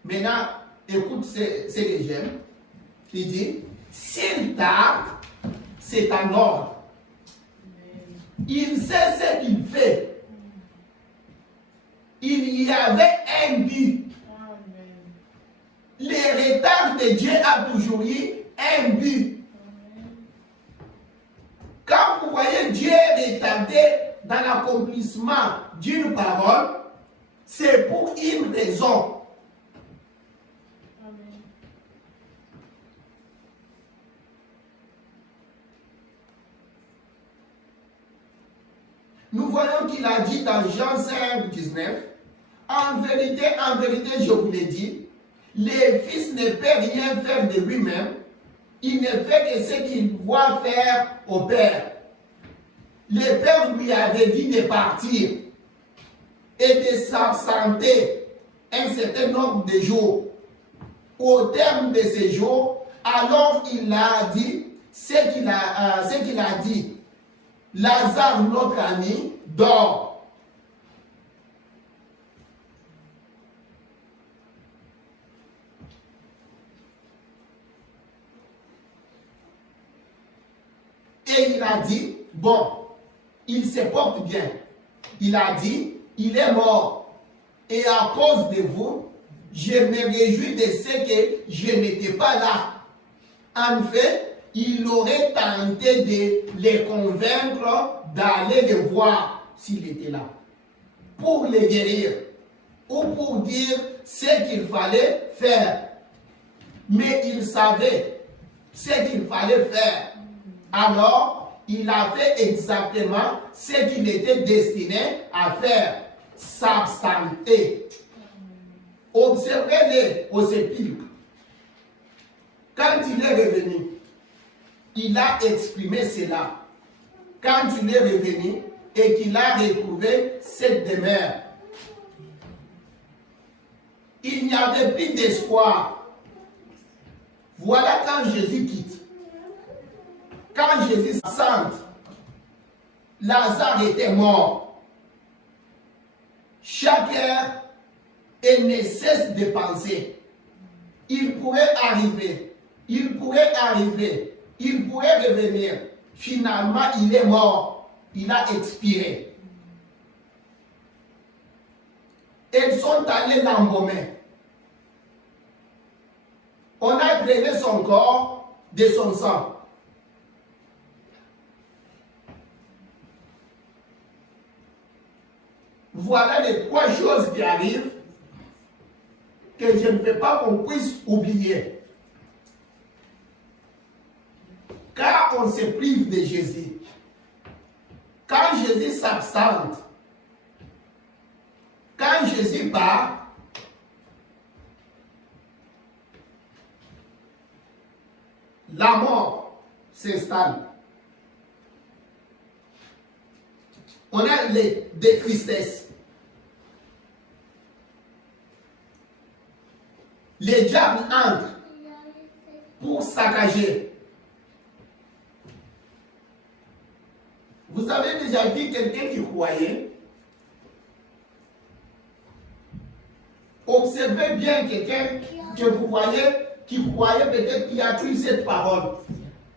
Maintenant, écoute ce que j'aime. Il dit, s'il tarde, c'est en ordre. Il sait ce qu'il fait. Il y avait un but. Le retard de Dieu a toujours eu un but. Quand vous voyez Dieu retardé dans l'accomplissement d'une parole, c'est pour une raison. Nous voyons qu'il a dit dans Jean 5, 19, en vérité, je vous l'ai dit, le Fils ne peut rien faire de lui-même, il ne fait que ce qu'il voit faire au Père. Le Père lui avait dit de partir et de s'absenter un certain nombre de jours. Au terme de ces jours, alors il a dit ce qu'il a dit. Lazare, notre ami, dort. Et il a dit, bon, il se porte bien. Il a dit, il est mort. Et à cause de vous, je me réjouis de ce que je n'étais pas là. En fait, il aurait tenté de les convaincre d'aller le voir s'il était là, pour les guérir ou pour dire ce qu'il fallait faire. Mais il savait ce qu'il fallait faire. Alors, il a fait exactement ce qu'il était destiné à faire, s'absenter. Observez-le au sépulcre. Quand il est revenu, il a exprimé cela. Quand il est revenu et qu'il a retrouvé cette demeure, il n'y avait plus d'espoir. Voilà quand Jésus quitte. Quand Jésus s'en, Lazare était mort. Chaque heure, elle ne cesse de penser. Il pourrait arriver. Il pourrait arriver. Il pourrait revenir. Finalement, il est mort. Il a expiré. Ils sont allés l'embaumer. On a prélevé son corps de son sang. Voilà les trois choses qui arrivent que je ne veux pas qu'on puisse oublier. quand on se prive de Jésus, quand Jésus s'absente, quand Jésus part, la mort s'installe. On a des tristesses. Les diables entrent pour saccager. Vous avez déjà vu quelqu'un qui croyait? Observez bien quelqu'un que vous voyez, qui croyait peut-être qui a pris cette parole,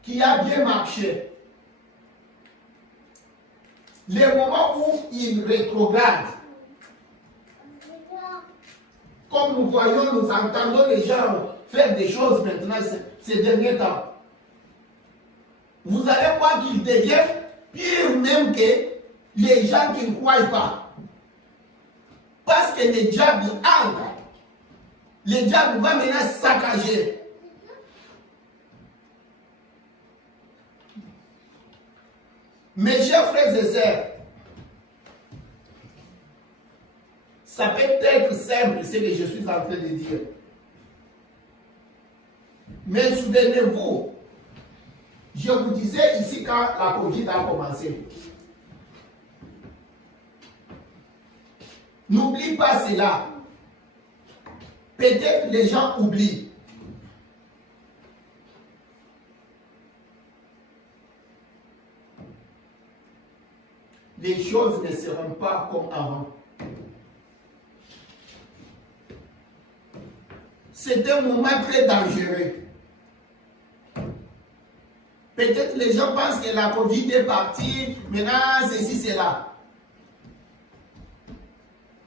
qui a bien marché. Les moments où il rétrograde, comme nous voyons, nous entendons les gens faire des choses maintenant ces derniers temps. Vous allez voir qu'ils deviennent pire même que les gens qui ne croient pas. Parce que les diables entrent. Les diables vont maintenant saccager. Mes chers frères et sœurs, ça peut être simple ce que je suis en train de dire. Mais souvenez-vous, je vous disais ici quand la Covid a commencé. N'oublie pas cela. Peut-être les gens oublient. Les choses ne seront pas comme avant. C'est un moment très dangereux. Peut-être les gens pensent que la Covid est partie, maintenant ceci, cela.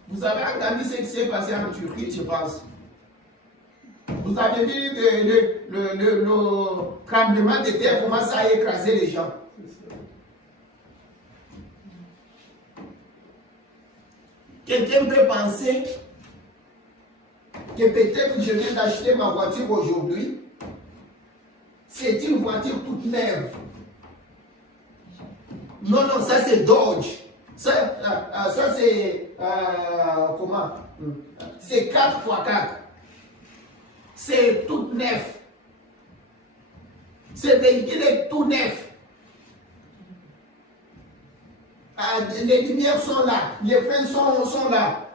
Vous avez entendu ce qui s'est passé en Turquie, je pense. Vous avez vu le tremblement de terre, comment ça a écrasé les gens. Quelqu'un peut penser que peut-être je viens d'acheter ma voiture aujourd'hui. C'est une voiture toute neuve. Non, non, ça c'est Dodge. Ça c'est comment? C'est 4x4. C'est tout neuf. Ce véhicule est tout neuf. Les lumières sont là, les freins sont là.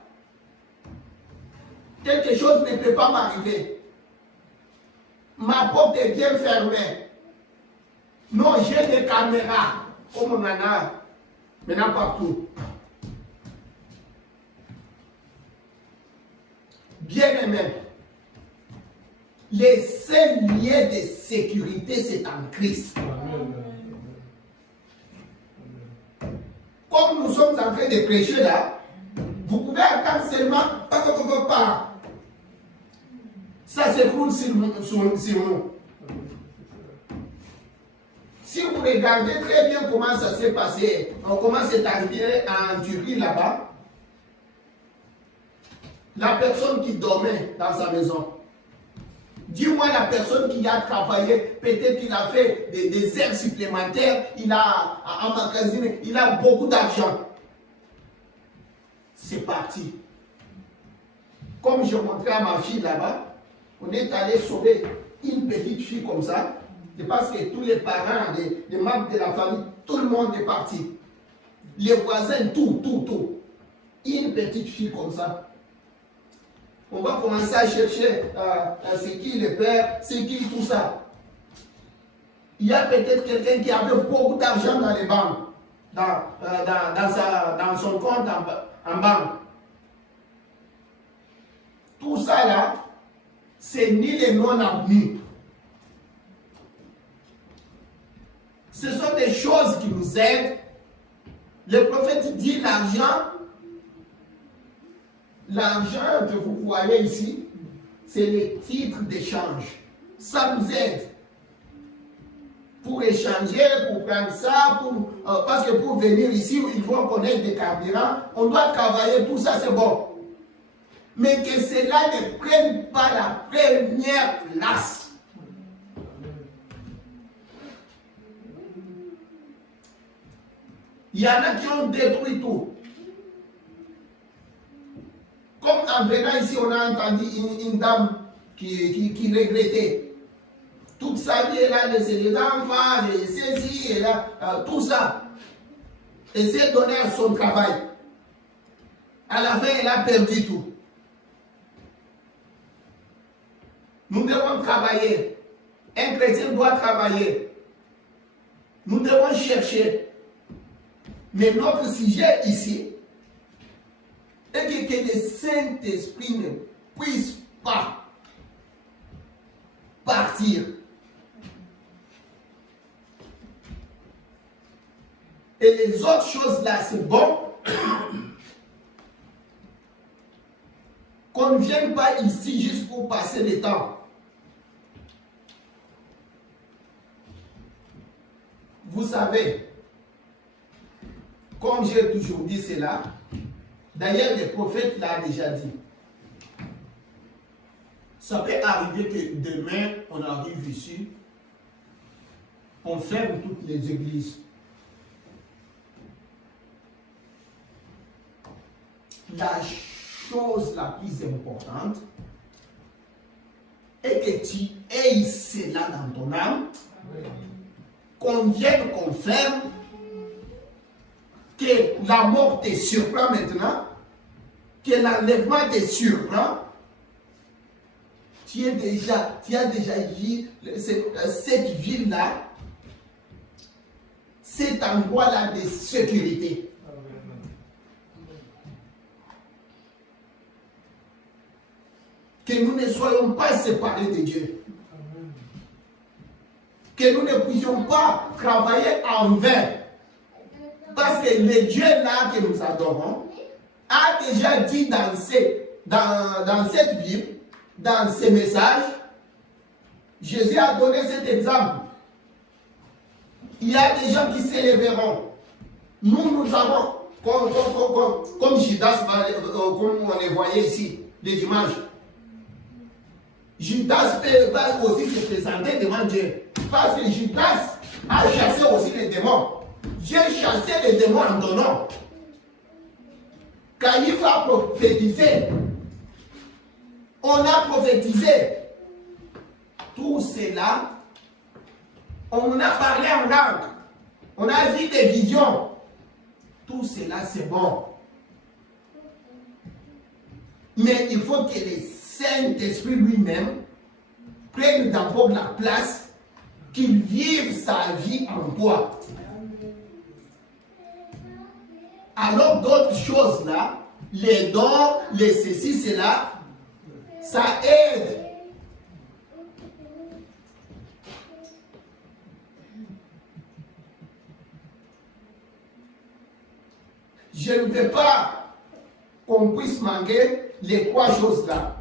Quelque chose ne peut pas m'arriver. Ma porte est bien fermée. Non, j'ai des caméras, comme on en a maintenant partout. Bien aimé, les seuls liens de sécurité, c'est en Christ. Comme nous sommes en train de prêcher là, vous pouvez attendre seulement ça s'écroule sur nous. Si vous regardez très bien comment ça s'est passé, comment c'est arrivé en Turquie là-bas, la personne qui dormait dans sa maison, dis-moi la personne qui a travaillé, peut-être qu'il a fait des heures supplémentaires, il a emmagasiné, il a beaucoup d'argent. C'est parti. Comme je montrais à ma fille là-bas, on est allé sauver une petite fille comme ça, c'est parce que tous les parents, les membres de la famille, tout le monde est parti. Les voisins, tout. Une petite fille comme ça. On va commencer à chercher c'est qui le père, c'est qui tout ça. Il y a peut-être quelqu'un qui avait beaucoup d'argent dans les banques, dans son compte en banque. Tout ça là, c'est ni les non-avenus. Ce sont des choses qui nous aident. Le prophète dit l'argent que vous voyez ici, c'est les titres d'échange. Ça nous aide. Pour échanger, pour prendre ça, parce que pour venir ici, il faut connaître des carburants, on doit travailler, tout ça c'est bon. Mais que cela ne prenne pas la première place. Il y en a qui ont détruit tout. Comme en venant ici, on a entendu une dame qui regrettait. Toute sa vie, elle a laissé les enfants, les saisies, elle a tout ça. Et s'est donné à son travail. À la fin, elle a perdu tout. Nous devons travailler. Un chrétien doit travailler. Nous devons chercher. Mais notre sujet ici est que le Saint-Esprit ne puisse pas partir. Et les autres choses là, c'est bon. Qu'on ne vienne pas ici juste pour passer le temps. Vous savez, comme j'ai toujours dit cela, d'ailleurs le prophète l'a déjà dit. Ça peut arriver que demain, on arrive ici, on ferme toutes les églises. La chose la plus importante est que tu aies cela dans ton âme, qu'on vienne, qu'on ferme, que la mort te surprend maintenant, que l'enlèvement te surprend. Tu as déjà vu cette ville-là, cet endroit-là de sécurité. Que nous ne soyons pas séparés de Dieu. Que nous ne puissions pas travailler en vain. Parce que le Dieu là que nous adorons a déjà dit dans cette Bible, dans ces messages, Jésus a donné cet exemple. Il y a des gens qui s'élèveront. Nous avons, comme Judas, comme on le voyait ici, le dimanche. Judas va aussi se présenter devant Dieu. Parce que Judas a chassé aussi les démons. Dieu chassait les démons en ton nom. Quand il va prophétiser, on a prophétisé. Tout cela, on a parlé en langue. On a vu des visions. Tout cela, c'est bon. Mais il faut que le Saint-Esprit lui-même prenne d'abord la place, qu'il vive sa vie en toi. Alors d'autres choses là, les dons, les ceci, cela, ça aide. Je ne veux pas qu'on puisse manquer les trois choses là.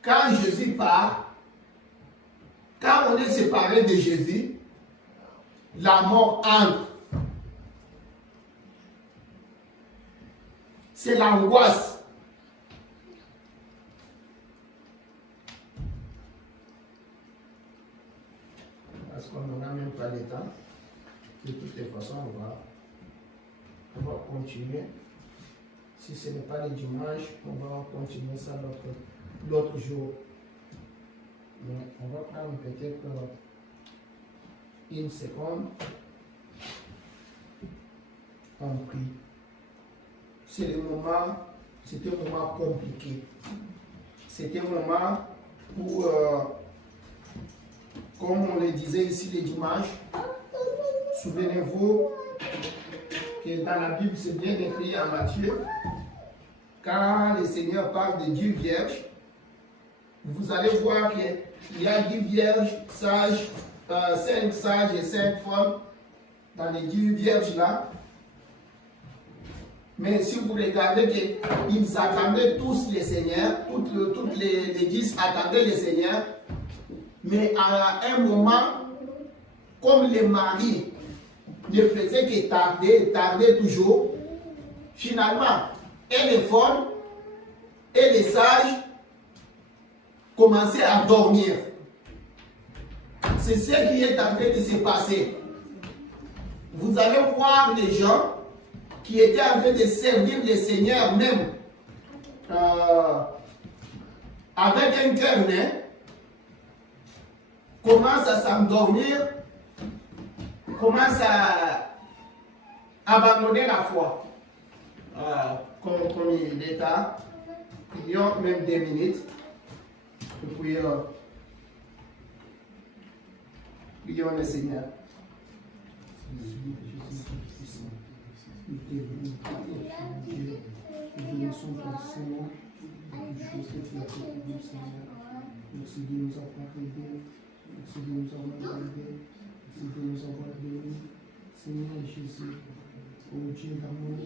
Quand Jésus part, quand on est séparé de Jésus, la mort entre. C'est l'angoisse. Parce qu'on n'aura même pas le temps. De toutes les façons, on va continuer. Si ce n'est pas le dimanche, on va continuer ça l'autre jour. Mais on va prendre peut-être une seconde. On prie. C'était un moment compliqué. C'était un moment où, comme on le disait ici le dimanche, souvenez-vous que dans la Bible, c'est bien écrit en Matthieu, quand le Seigneur parle de Dieu vierge, vous allez voir qu'il y a 10 vierges sages, 5 sages et 5 femmes dans les 10 vierges là. Mais si vous regardez qu'ils attendaient tous les seigneurs, toutes les 10 attendaient les seigneurs, mais à un moment, comme les maris ne faisaient que tarder toujours, finalement, et les femmes et les sages commençaient à dormir. C'est ce qui est en train de se passer. vous allez voir des gens qui étaient en train de servir le Seigneur même avec un cœur net, commencent à s'endormir, commencent à abandonner la foi. Comme il est tard, il y a même 2 minutes. Et puis, prions le Seigneur. Nous bénissons ton Seigneur, toutes choses que tu as fait pour nous, Seigneur. Merci de nous avoir aidés, merci de nous avoir aidés, merci de nous avoir bénis. Seigneur Jésus, ô Dieu d'amour,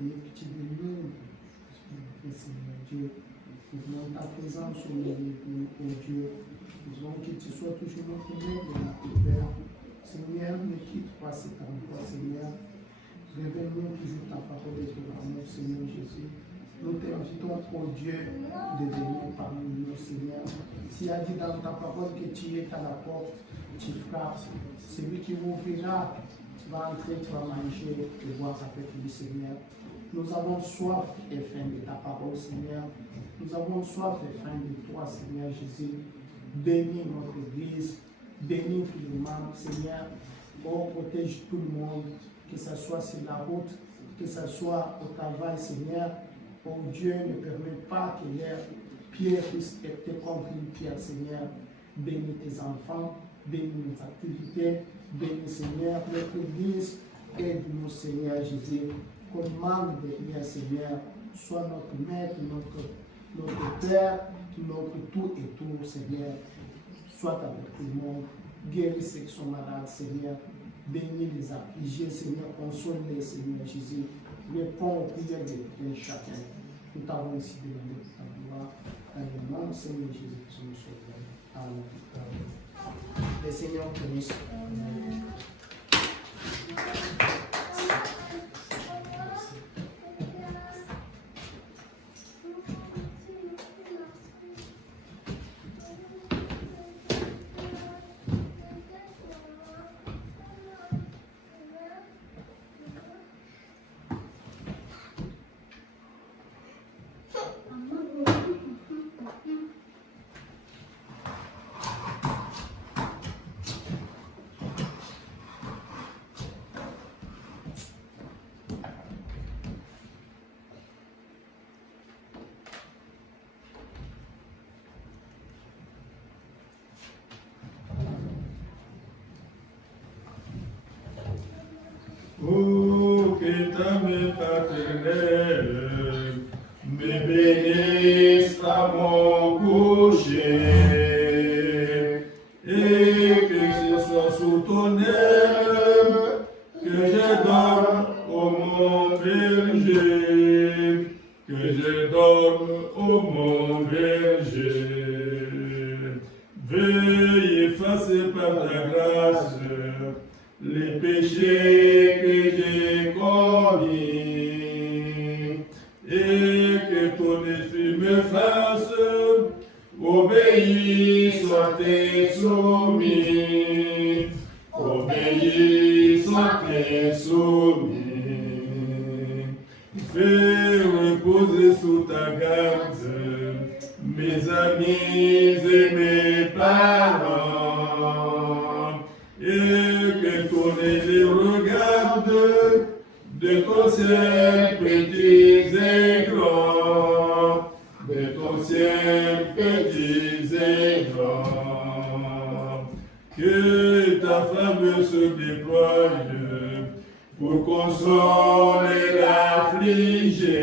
et pitié de nous, Seigneur Dieu. Nous voulons ta présence au milieu de nous, ô Dieu. Nous voulons que tu sois toujours notre maître et notre Père. Seigneur, ne quitte pas cet endroit, Seigneur. Révèle-nous toujours ta parole et ton amour, Seigneur Jésus. Nous t'invitons, ô Dieu, de venir parmi nous, Seigneur. Si a dit dans ta parole que tu es à la porte, tu frappes. Celui qui ouvrira, tu vas entrer, tu vas manger et boire avec lui, Seigneur. Nous avons soif et faim de ta parole, Seigneur. Nous avons soif et faim de toi, Seigneur Jésus. Bénis notre Église, bénis tous les membres, Seigneur. Oh, protège tout le monde, que ce soit sur la route, que ce soit au travail, Seigneur. Oh Dieu, ne permet pas que leur pierre puisse être contre une pierre, Seigneur. Bénis tes enfants, bénis nos activités, bénis, Seigneur, notre Église. Aide-nous, Seigneur Jésus. Qu'on manque de rien, Seigneur. Sois notre maître, notre Père, notre tout et tout, Seigneur. Sois avec tout le monde. Guéris ceux qui sont malades, Seigneur. Bénis les affligés, Seigneur. Console-les, Seigneur Jésus. Réponds aux prières de chacun. Nous t'avons ici demandé pour ta gloire. Dans le nom du Seigneur Jésus, qui nous sauve. Amen. Le Seigneur te bénisse. Oh, que ta main paternelle me bénisse à mon coucher, et que ce soit sous ton aile que je dorme, ô mon berger, que je dorme, ô mon berger. Veuille effacer par ta grâce les péchés que j'ai commis, et que ton esprit me fasse obéir, sois tes soumis, obéir, sois tes soumis. Fais reposer sous ta garde mes amis et mes parents, et que ton œil regarde de ton ciel petits et grands, de ton ciel petits et grands. Que ta faveur se déploie pour consoler l'affligé.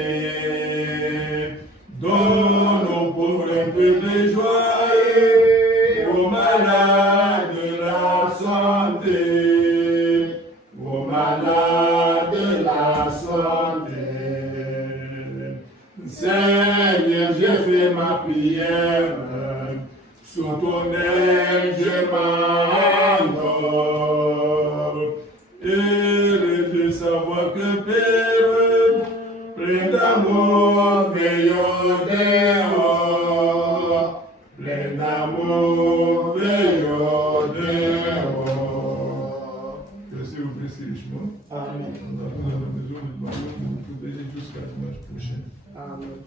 Donne aux pauvres un peu de joie et aux malades la santé. Aux malades la santé. Seigneur, j'ai fait ma prière. Sous ton aile, je m'endors. Heureux de savoir que Père, plein d'amour, veille au-dehors. Plein d'amour, veille au-dehors. Que s'il vous plaît, merci richement. Amen. On va dans la maison de nous protéger jusqu'à dimanche prochain. Amen.